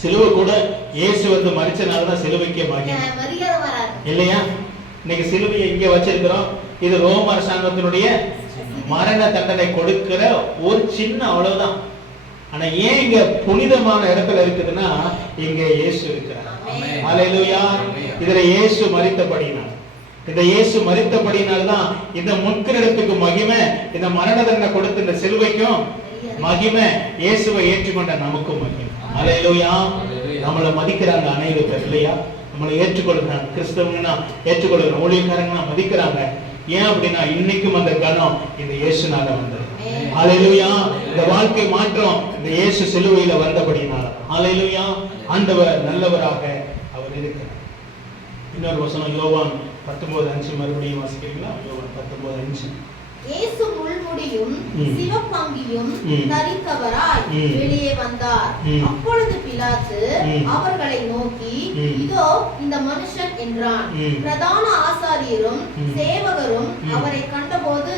சிலுவை கூட இயேசு வந்து மரிச்சனால தான் சிலுவைக்கே மகிமை இல்லையா? இன்னைக்கு சிலுவையை இங்க வச்சிருக்கிறோம். இது ரோம அரசாங்கத்தினுடைய மரண தண்டனை கொடுக்கிற ஒரு சின்ன அவ்வளவுதான். ஆனா ஏன் இங்க புனிதமான இடத்துல இருக்குதுன்னா இங்க இயேசு இருக்கிறார். ஹல்லேலூயா. இதுல இயேசு மரித்தபடினால, இந்த இயேசு மரித்தபடினால்தான் இந்த முன்கிரீடத்துக்கு மகிமை, இந்த மரண தண்டனை கொடுத்த இந்த சிலுவைக்கும் மகிமை, இயேசுவை ஏற்றுக்கொண்ட நமக்கும் மகிமை. ஹல்லேலூயா. நம்மளை மதிக்கிறாங்க அனைவரும் பேர் இல்லையா? நம்மளை ஏற்றுக்கொள்கிறாங்க. கிறிஸ்தவங்கன்னா ஏற்றுக்கொள்கிறாங்க, ஊழியக்காரங்கன்னா மதிக்கிறாங்க. ஏன் அப்படின்னா இன்னைக்கும் அந்த கணம் இந்த இயேசுனால வந்தது. ஹல்லேலூயா. இந்த வாழ்க்கை மாற்றம் இந்த இயேசு சிலுவையில வந்தபடினால. ஹல்லேலூயா. ஆண்டவர் நல்லவராக அவர் இருக்கிறார். இன்னொரு வசனம் யோவான் 19:5 மறுபடியும் வாசிக்கிறீங்களா? யோவான் 19:5. இயேசு முள்முடியும் சிவப்பங்கியும் தரித்தவராய் வெளியே வந்தார். அப்பொழுது பிலாத்து அவர்களை நோக்கி இதோ இந்த மனுஷன் என்றான். பிரதான ஆசாரியரும் சேவகரும் அவரை கண்டபோது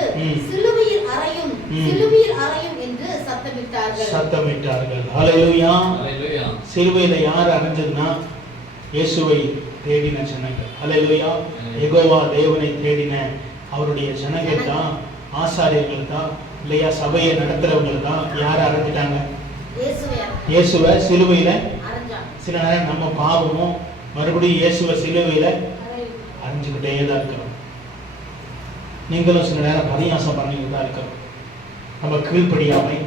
சிலுவையில் அறையும், சிலுவையில் அறையும் என்று சத்தமிட்டார்கள். ஹல்லேலூயா. சிலுவையில யார் அறைஞ்சதுன்னா இயேசுவை தேடின ஜனங்கள். ஹல்லேலூயா. யெகோவா தேவனை தேடின அவருடைய ஜனங்கள் தான், ஆசாரியர்கள் தான் இல்லையா? சபையை நடத்துறவங்க தான். யார அறைஞ்சிட்டாங்க? இயேசுவை சிலுவையில. சில நேரம் நம்ம பாவமும் மறுபடியும் இயேசுவை சிலுவையில அரைஞ்சுக்கிட்டே தான் இருக்கிறோம். நீங்களும் சில நேரம் பரியாசம் பண்ணிட்டு தான் இருக்கிறோம். நம்ம கீழ்ப்படியாமை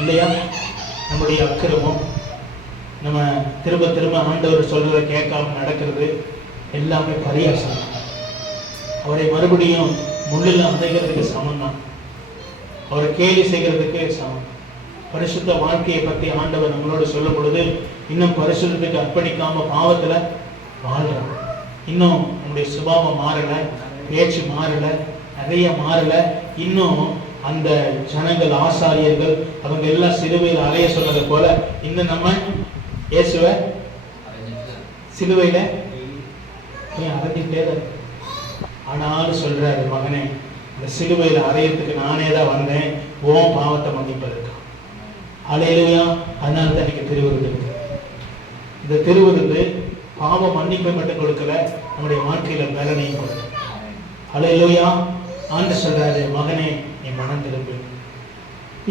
இல்லையா, நம்முடைய அக்கிரமம், நம்ம திரும்ப திரும்ப ஆண்டவர் சொல்றதை கேட்காம நடக்கிறது எல்லாமே பரியாசம். அவரை மறுபடியும் முள்ளில் அடைகிறதுக்கு சமம் தான். அவரை கேலி செய்கிறதுக்கு சமம். பரிசுத்த வாழ்க்கையை பற்றி ஆண்டவர் நம்மளோட சொல்லும் பொழுது இன்னும் பரிசுத்தத்துக்கு அர்ப்பணிக்காம பாவத்துல வாழ்றோம். இன்னும் நம்முடைய சுபாவம் மாறல, பேச்சு மாறல, நிறைய மாறல. இன்னும் அந்த ஜனங்கள் ஆசாரியர்கள் அவங்க எல்லாம் சிலுவையில் அலைய சொன்னதை போல இன்னும் நம்ம இயேசுவை சிலுவையில அரைஞ்சிட்டே தான். ஆனாலும் சொல்றாரு, மகனே இந்த சிலுவையில அறையத்துக்கு நானே தான் வந்தேன், உன் பாவத்தை மன்னிப்பதற்கு. ஹல்லேலூயா. அதனால தான் இன்னைக்கு திருவிருந்து இருக்கு. இந்த திருவிருந்து பாவ மன்னிப்பை மட்டும் கொடுக்கல, நம்முடைய வாழ்க்கையில பலனையும் கொடுக்கும். ஹல்லேலூயா. ஆண்டு சொல்றாரு, மகனே நீ மனம் திரும்பு.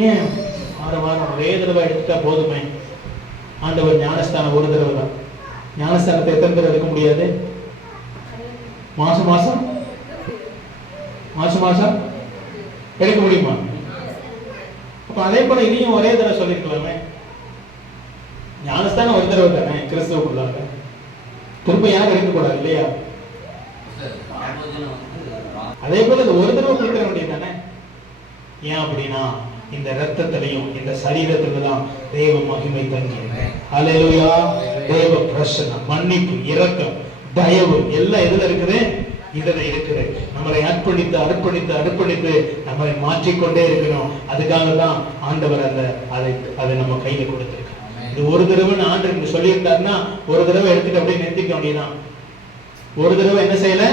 ஏன் வாரம் ஒரே தடவை எடுத்துட்டா போதுமே? ஆண்டவர் ஞானஸ்தானம் ஒரு தடவை தான். ஞானஸ்தானத்தை எத்தனை தடவை எடுக்க முடியாது? மாசம் மாசம் எடுக்க முடியுமா? அப்ப அதே போல இனியும் ஒரே தடவை சொல்லிருக்கலாமே. ஞானஸ்தானம் ஒரு தடவை தானே கிறிஸ்தவுக்குள்ளாக, திரும்ப யாரும் எடுக்கக்கூடாது இல்லையா? அதே போல இது ஒரு தடவை கொடுக்க வேண்டியது தானே. ஏன் அப்படின்னா இந்த ரத்தத்திலையும் இந்த சரீரத்துல தான் தேவ மகிமை தங்கி. ஹல்லேலூயா. தேவ பிரசன்னம், மன்னிப்பு, இரக்கம், தயவு எல்லாம் எதுல இருக்குது? இதுல இருக்குது. நம்மளை அர்ப்பணித்து நம்மளை மாற்றிக்கொண்டே இருக்கணும். அதுக்காக தான் ஆண்டவர் அதை நம்ம கையில கொடுத்திருக்கார். இது ஒரு தடவை ஆண்டவர் சொல்லியிருந்தாருன்னா ஒரு தடவை எடுத்துட்டு அப்படியே நிறுத்திக்க வேண்டியதான். ஒரு தடவை என்ன செய்யல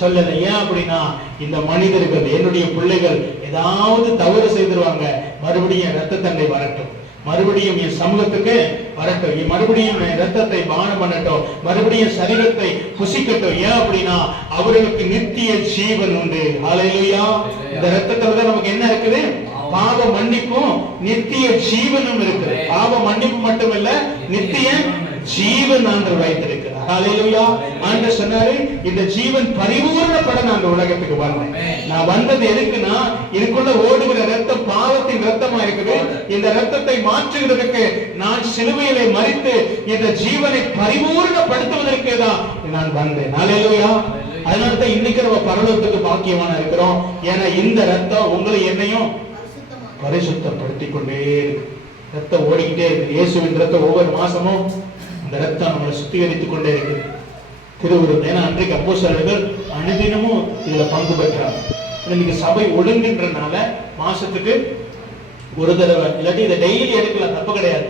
சொல்லல. ஏன் அப்படின்னா இந்த மனிதர்கள், என்னுடைய பிள்ளைகள் ஏதாவது தவறு செய்திருவாங்க, மறுபடியும் ரத்த தண்டை வரட்டும், மறுபடியும் என் சமூகத்துக்கு வரட்டும், மறுபடியும் ரத்தத்தை பானம் பண்ணட்டும், மறுபடியும் சரீரத்தை புசிக்கட்டும். ஏன் அப்படின்னா அவர்களுக்கு நித்திய ஜீவன் உண்டு. ஹல்லேலூயா. இந்த ரத்தத்துல தான் நமக்கு என்ன இருக்குது? பாவ மன்னிப்பும் நித்திய ஜீவனும் இருக்குது. பாவ மன்னிப்பு மட்டுமல்ல, நித்திய ஜீவன் ஆண்டவர் வைத்திருக்கிறார். ஹல்லேலூயா. ஆண்டவர் சொன்னாரு, இந்த ஜீவன் பரிபூரணப்பட நான் இந்த உலகத்துக்கு வந்தேன். நான் வந்தது எதுக்குன்னா, இதுக்குள்ள ஓடுகிற ரத்தம் பாவத்தின் ரத்தமா இருக்குது. இந்த ரத்தத்தை மாற்றுகிறதுக்கு நான் சிலுவையிலே மரித்து இந்த ஜீவனை பரிபூரணப்படுத்துவதற்கு தான் நான் வந்தேன். ஹல்லேலூயா. அதனாலதான் இன்னைக்கு நம்ம பரலோகத்துக்கு பாக்கியமான இருக்கிறோம். ஏன்னா இந்த ரத்தம் உங்களை என்னையும் பரிசுத்தப்படுத்திக் கொண்டே இருக்கு. ரத்தம் ஓடிக்கிட்டே இருக்கு. இயேசுவின் ரத்தம் ஒவ்வொரு மாசமும் அந்த ரத்தம் நம்மளை சுத்திகரித்துக் கொண்டே இருக்கு. திருவிருந்தம். ஏன்னா அன்றைக்கு அப்போஸ்தலர்கள் அனுதினமும் இதுல பங்கு பெற்றாங்க. இன்னைக்கு சபை ஒழுங்குன்றனால மாசத்துக்கு ஒரு தடவை, இல்லாட்டி இதை டெய்லி எடுக்கலாம், தப்பு கிடையாது.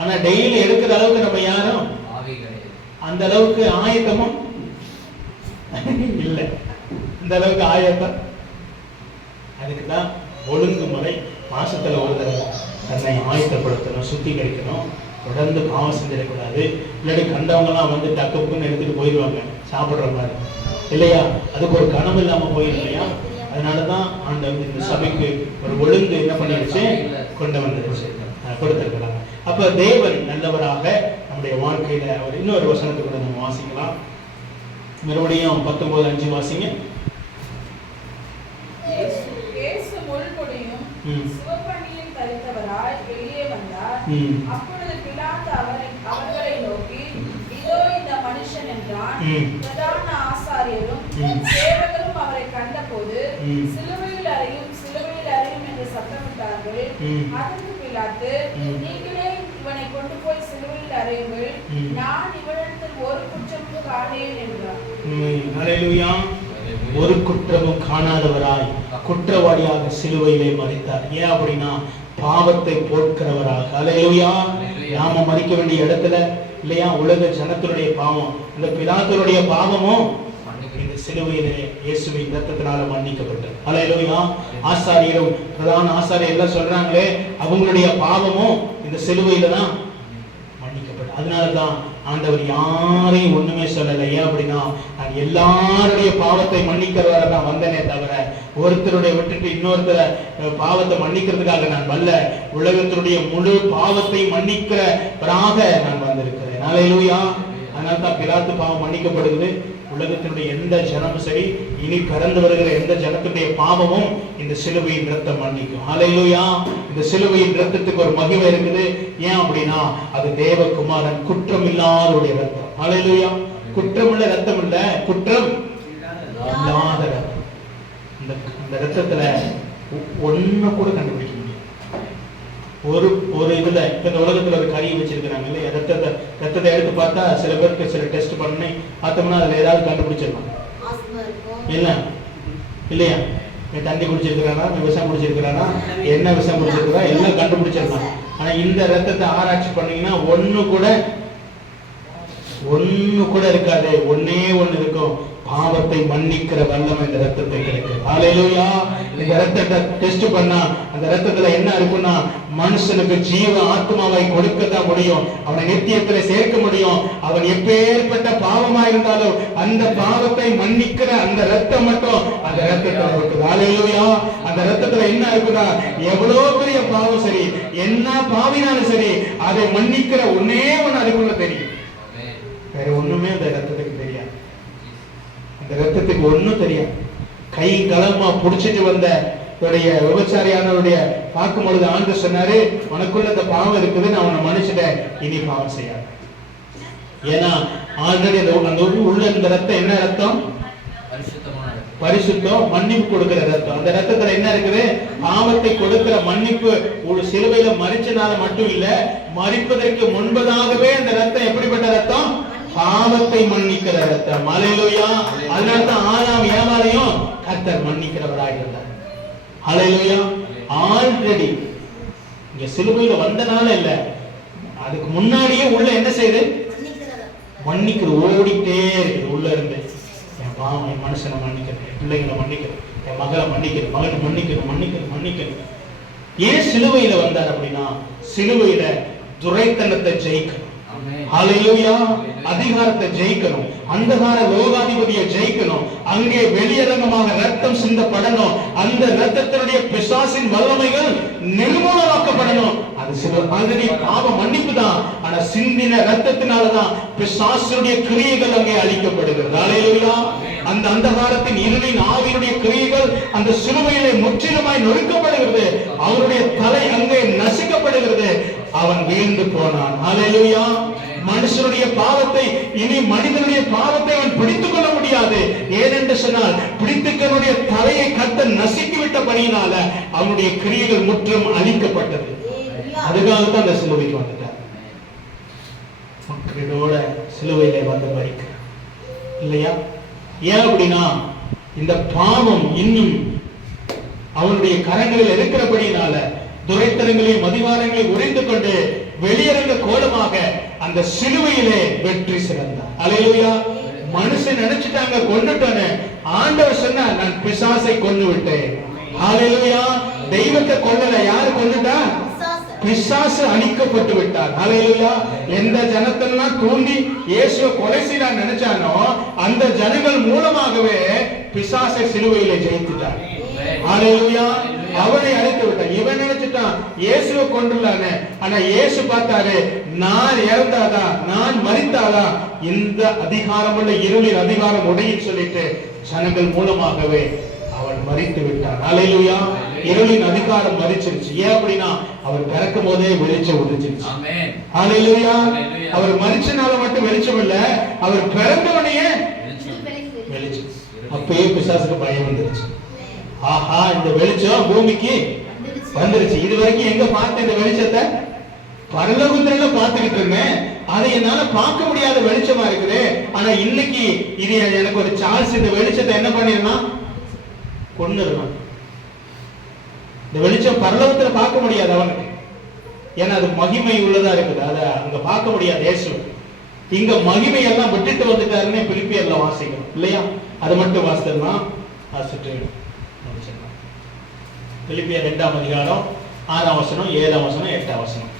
ஆனா டெய்லி எடுக்கிற அளவுக்கு நம்ம யாரும் அந்த அளவுக்கு ஆயத்தமும் இல்லை. இந்த அளவுக்கு ஆயத்தம். அதுக்குதான் ஒழுங்குமுறை. மாசத்துல ஒரு தடவை தன்னை ஆயத்தப்படுத்தணும், சுத்திகரிக்கணும். தொடர்ந்து பாவம் செஞ்சிடக்கூடாது. இல்லாட்டி கண்டவங்கலாம் வந்து டக்குன்னு எடுத்துட்டு போயிடுவாங்க சாப்பிடுற மாதிரி இல்லையா? அதுக்கு ஒரு கனவு இல்லாம போயிடும் இல்லையா? அதனாலதான் ஆண்டவர் இந்த சபைக்கு ஒரு ஒழுங்கு என்ன பண்ணிடுச்சு, கொண்டு வந்துருச்சு, கொடுத்திருக்கிறாங்க. அப்ப தேவன் நல்லவராக நம்முடைய வாழ்க்கையில அவர் இன்னொரு வசனத்தை கூட நம்ம வாசிக்கலாம். மறுபடியும் 19:5 வாசிங்க. சிவப்பணியில் தரித்தவராய் வெளியே வந்தார். அப்பொழுது பிலாத்து அவர்களை நோக்கி, இதோ இந்த மனுஷன் என்றான். பிரதான ஆசாரியரும் சேவகரும் அவரை கண்டபோது சிலுவையில் அறையும் என்று சத்தமிட்டார்கள். அதற்கு பிலாத்து, நீங்களே இவனை கொண்டு போய் சிலுவையில் அறையுங்கள், நான் இவனிடத்தில் ஒரு குற்றமும் காணேன் என்றார். ஹல்லேலூயா. ஒரு குற்றமும் காணாதவராய் குற்றவாளியாக சிலுவையிலே மரித்தார். ஏன் அப்படின்னா பாவத்தை போக்குறவராக. ஹல்லேலூயா. நாம மரிக்க வேண்டிய இடத்துல இல்லையா, உலக ஜனத்தினுடைய பாவம், இந்த பிலாத்துடைய பாவமும் இந்த சிலுவையிலே இயேசுவின் இரத்தத்தினால மன்னிக்கப்பட்டது. ஹல்லேலூயா. ஆசாரியரும் பிரதான ஆசாரியர் எல்லாம் சொல்றாங்களே, அவங்களுடைய பாவமும் இந்த சிலுவையில தான் மன்னிக்கப்பட்டது. அதனாலதான் ஆண்டவர் யாரையும் ஒண்ணுமே சொல்லலை. ஏன் அப்படின்னா நான் எல்லாருடைய பாவத்தை மன்னிக்கிறவரை நான் வந்தனே தவிர ஒருத்தருடைய விட்டுட்டு இன்னொருத்தர பாவத்தை மன்னிக்கிறதுக்காக நான் வரல. உலகத்தினுடைய முழு பாவத்தை மன்னிக்கிறவராக நான் வந்திருக்கிறேன். ஹல்லேலூயா. அதனால தான் பிலாத்து பாவம் மன்னிக்கப்படுகிறது. உலகத்தினுடைய எந்த ஜனமும் சரி, இனி கடந்து வருகிற எந்த ஜனத்துடைய பாவமும் இந்த சிலுவையின் ரத்தம் மன்னிக்கும். ஹல்லேலூயா. இந்த சிலுவையின் ரத்தத்துக்கு ஒரு மகிமை இருக்குது. ஏன் அப்படின்னா அது தேவகுமாரன் குற்றம் இல்லாதவருடைய ரத்தம். ஹல்லேலூயா. குற்றமுள்ள ரத்தம் இல்ல, குற்றம் இல்லாத ரத்தம். இந்த ரத்தத்துல ஒண்ணு கூட கண்டுபிடிக்க முடியும். ஒரு இதுல இந்த உலகத்துல ஒரு கறி வச்சிருக்கிறாங்க இல்லையா, ரத்தத்தை எடுத்து பார்த்தா சில பேருக்கு சில டெஸ்ட் பண்ணி பார்த்தோம்னா அதுல ஏதாவது கண்டுபிடிச்சிருக்காங்க இல்ல இல்லையா? தண்ணி குடிச்சிருக்கிறானா, விஷம் குடிச்சிருக்கிறானா, என்ன விஷம் குடிச்சிருக்கிறா, எல்லாம் கண்டுபிடிச்சிருக்காங்க. ஆனா இந்த ரத்தத்தை ஆராய்ச்சி பண்ணீங்கன்னா ஒண்ணு கூட இருக்காது. ஒண்ணே ஒண்ணு இருக்கும். பாவத்தை மன்னிக்கிற வல்லமை இந்த ரத்தத்தை கிடைக்கும். ஹalleluya. இந்த ரத்தத்தை டெஸ்ட் பண்ணா அந்த ரத்தத்துல என்ன இருக்குன்னா மனுஷனுக்கு ஜீவ ஆத்மாவை கொடுக்க தான் முடியும். அவனை நித்தியத்திலே சேர்க்க முடியும். அவன் எப்பேற்பட்ட பாவமா இருந்தாலும் அந்த பாவத்தை மன்னிக்கிற அந்த ரத்தம் மட்டும் அந்த ரத்தத்துல இருக்குது. ஹalleluya. அந்த ரத்தத்துல என்ன இருக்குன்னா எவ்வளவு பெரிய பாவம் சரி, என்ன பாவினாலும் சரி, அதை மன்னிக்கிற ஒன்னே ஒண்ணு அதுக்குள்ள தெரியும். வேற ஒண்ணுமே அந்த ரத்தத்துக்கு தெரியாது. அந்த ரத்தத்துக்கு ஒண்ணும் தெரியாது. கை களமா புடிச்சிட்டு வந்த விபச்சாரியானவருடைய பார்க்கும் பொழுது ஆண்டு சொன்னாரு, உனக்குள்ள இந்த பாவம் இருக்குது, நான் உன்னை மன்னிச்சிட்டேன், இனி பாவம் செய்யாது. ஏன்னா ஆல்ரெடி அந்த உள்ள இந்த ரத்தம் என்ன ரத்தம்? பரிசுத்தம், மன்னிப்பு கொடுக்கிற ரத்தம். அந்த ரத்தத்துல என்ன இருக்குது? பாவத்தை கொடுக்கிற மன்னிப்பு. ஒரு சிலுவையில மரிச்சனால மட்டும் இல்ல, மரிப்பதற்கு முன்பதாகவே அந்த ரத்தம் எப்படிப்பட்ட ரத்தம்? பாவத்தை மன்னிக்கிற ரத்தம். ஹalleluya. அதனால ஆதாம் ஏவாளையும் கர்த்தர் மன்னிக்கிறவராய் இருந்தார். ஹalleluya. ஆல்ரெடி இங்க சிலுவையில வந்தனால இல்ல, அதுக்கு முன்னாடியே உள்ள என்ன செய்யுது? மன்னிக்கிற ஓடிட்டே இருக்குது உள்ள இருந்து. என் பாவம், என் மனுஷனை மன்னிக்கிறேன், என் பிள்ளைகளை மன்னிக்கிறேன், என் மகளை மன்னிக்கிறேன், மகனை மன்னிக்கிறேன், மன்னிக்கிறேன், மன்னிக்கிறேன். ஏன் சிலுவையில வந்தார் அப்படின்னா சிலுவையில துரைத்தனத்தை ஜெயிக்கணும். ஹalleluya. அதிகாரத்தை ஜெயிக்கணும், அந்தகார லோகாதிபதியை ஜெயிக்கணும், அங்கே வெளியரங்கமாக ரத்தம் சிந்தப்படணும், அந்த ரத்தத்தினுடைய பிசாசின் வல்லமைகள் நிர்மூலமாக்கப்படணும். அது ஆல்ரெடி பாவ மன்னிப்பு தான், ஆனா சிந்தின ரத்தத்தினாலதான் பிசாசுடைய கிரியைகள் அங்கே அழிக்கப்படுகிறது. ஹalleluya. அந்த அந்தகாரத்தின் இருளின் ஆவியுடைய கிரியைகள் அந்த சிலுவையிலே முற்றிலுமாய் நொறுக்கப்படுகிறது. அவருடைய தலை அங்கே நசுக்கப்படுகிறது. அவன் வீழ்ந்து போனான். ஹalleluya. மனுஷனுடைய பாவத்தை, இனி மனிதனுடைய பாவத்தை அவன் பிடித்துக் கொள்ள முடியாது. ஏனென்று சொன்னால் பிடித்துக்கனுடைய தலையை கர்த்தர் நசுக்கிவிட்ட பணியினால அவனுடைய கிரியைகள் முற்றும் அழிக்கப்பட்டது. அதுக்காகத்தான் அந்த சிலுவைக்கு வந்துட்டார். மக்களோட சிலுவையிலே வந்து மரிக்கிறார் இல்லையா? ஏன் அப்படின்னா இந்த பாவம் இன்னும் அவனுடைய கரங்களில் இருக்கிறபடியினால துரைத்தனங்களையும் அதிகாரங்களையும் உறைந்து கொண்டு வெளியரங்க கோலமாக அந்த சிலுவையிலே வெற்றி சிறந்தார். ஹalleluya. மனுஷன் நினைச்சிட்டாங்க கொன்னுட்டானே, ஆண்டவர் சொன்னார் நான் பிசாசை கொன்னு விட்டேன். ஹalleluya. தெய்வத்தை கொல்லல, யாரு கொன்னுட்டா? பிசாசு அழிக்கப்பட்டு விட்டார். ஹalleluya. எந்த ஜனத்தெல்லாம் தூண்டி இயேசுவை கொலை செய்ய நினைச்சானோ அந்த ஜனங்கள் மூலமாகவே பிசாசை சிலுவையிலே ஜெயித்துட்டார். ஹalleluya. அவனை அழைத்து விட்டான். இவன் நினைச்சிட்டான் இயேசுவை கொண்டுள்ளானே, ஆனா இயேசு பார்த்தாரு, நான் இறந்தாதான், நான் மரித்தாதான் இந்த அதிகாரமுள்ள இருளின் அதிகாரம் உடையும் சொல்லிட்டு ஜனங்கள் மூலமாகவே அவன் மரித்து விட்டான். ஹalleluya. இருளின் அதிகாரம் மரிச்சிருச்சு. ஏன் அப்படின்னா அவர் பிறக்கும் போதே வெளிச்சம் உதிச்சிருச்சு. ஹalleluya. அவர் மரிச்சனால மட்டும் வெளிச்சம் இல்ல, அவர் பிறந்தவனையே வெளிச்சம். அப்பயே பிசாசுக்கு பயம் வந்துருச்சு. ஆஹா, இந்த வெளிச்சம் பூமிக்கு வந்துருச்சு. இது வரைக்கும் எங்க பார்த்த இந்த வெளிச்சத்தை? பரலோகத்துல பார்த்துக்கிட்டு இருந்தேன், அதை என்னால பார்க்க முடியாத வெளிச்சமா இருக்குது. ஆனா இன்னைக்கு இது எனக்கு ஒரு சான்ஸ், இந்த வெளிச்சத்தை என்ன பண்ணிருந்தான்? கொன்னுருந்தான். இந்த வெளிச்சம் பரலோகத்துல பார்க்க முடியாது அவனுக்கு, ஏன்னா அது மகிமை உள்ளதா இருக்குது, அதை அங்க பார்க்க முடியாது. இயேசு இங்க மகிமை எல்லாம் விட்டுட்டு வந்துட்டாருன்னு பிலிப்பியர்ல வாசிக்கணும் இல்லையா? அது மட்டும் வாசிக்கலாம். வாசிட்டு பிலிப்பியர் 2ஆம் அதிகாரம் 6ஆம் வசனம், 7ஆம் வசனம், 8ஆம் வசனம்.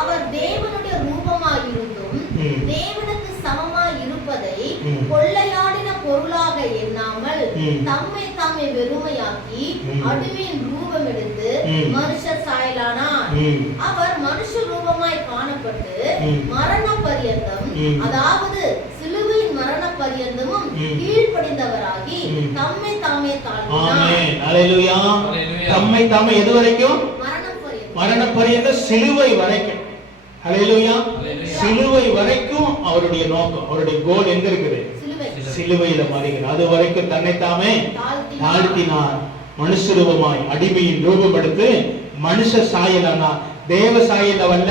அவர் தேவனுடைய ரூபமாய் இருந்தும் தேவனுக்கு சமமாய் இருப்பதை கொள்ளையாடின பொருளாக எண்ணாமல் தம்மை தாமே வெறுமையாக்கி அடிமையின் ரூபம் எடுத்து மனுஷ சாயலானார். அவர் மனுஷ ரூபமாய் காணப்பட்டு மரண பரியந்தம், அதாவது சிலுவையின் மரண பரியந்தமும் கீழ்ப்படிந்தவராகி தம்மை தாமே தாழ்த்தினார். தம்மை தாமே எது வரைக்கும்? மரண பரியந்தம், சிலுவை வரைக்கும். ஹalleluya. சிலுவை வரைக்கும் அவருடைய நோக்கம், அவருடைய கோல் எங்க இருக்குது? சிலுவையில மரிக்கிறார். அது வரைக்கும் தன்னை தாமே தாழ்த்தினார். மனுஷ ரூபமாய் அடிமையின் ரூபம் எடுத்து மனுஷ சாயலானா, தேவ சாயல் அல்ல,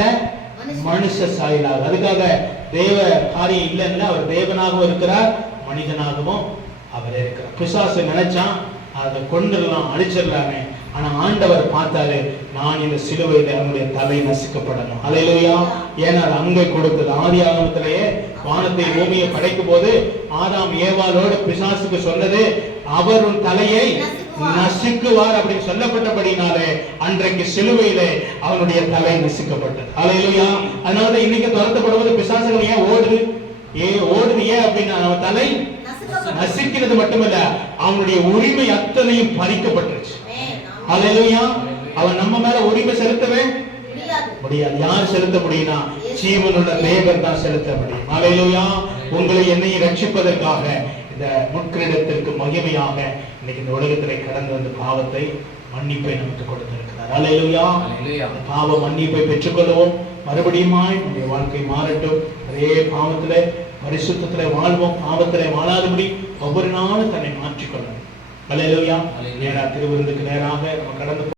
மனுஷ சாயலாக. அதுக்காக தேவ காரியம் இல்லைன்னா அவர் தேவனாகவும் இருக்கிறார், மனிதனாகவும் அவர் இருக்கிறார். பிசாசு நினைச்சான் அதை கொண்டுடலாம், அழிச்சிடலாமே, ஆனா ஆண்டவர் பார்த்தாரு, நான் இந்த சிலுவையில அவனுடைய தலை நசுக்கப்படணும். அல்லேலூயா. ஏன்னா அது அங்கே கொடுத்தது. ஆதியாகமத்திலேயே வானத்தை பூமியை படைக்கும் போது ஆதாம் ஏவாளோடு பிசாசுக்கு சொன்னது, அவர் உன் தலையை நசுக்குவார் அப்படின்னு சொல்லப்பட்டபடினாலே அன்றைக்கு சிலுவையிலே அவனுடைய தலை நசுக்கப்பட்டது. அல்லேலூயா. அதனாலதான் இன்னைக்கு துரத்தப்படுவது பிசாசுகள் ஏன் ஓடுது? ஓடுது ஏன் அப்படின்னா அவன் தலை நசுக்கிறது மட்டுமல்ல, அவனுடைய உரிமை அத்தனையும் பறிக்கப்பட்டுருச்சு. அல்லேலூயா. அவன் நம்ம மேல உரிமை செலுத்தவே முடியாது. யார் செலுத்த முடியும்னா ஜீவனுள்ள தேவன் தான் செலுத்த முடியும். அல்லேலூயா. உங்களை என்னையும் ரட்சிப்பதற்காக இந்த முற்கிரீடத்திற்கு மகிமையாக இன்னைக்கு இந்த உலகத்திலே கடந்து வந்த பாவத்தை மன்னிப்பை நமக்கு கொடுத்திருக்கிறார். அல்லேலூயா. பாவ மன்னிப்பை பெற்றுக்கொள்வோம். மறுபடியுமாய் நம்முடைய வாழ்க்கை மாறட்டும். அதே பாவத்திலே பரிசுத்தத்திலே வாழ்வோம். பாவத்திலே வாழாதபடி ஒவ்வொரு நாளும் தன்னை மாற்றிக்கொள்ளணும். அல்லேலூயா. நேரா திருவிருந்துக்கு நேராக நம்ம கடந்து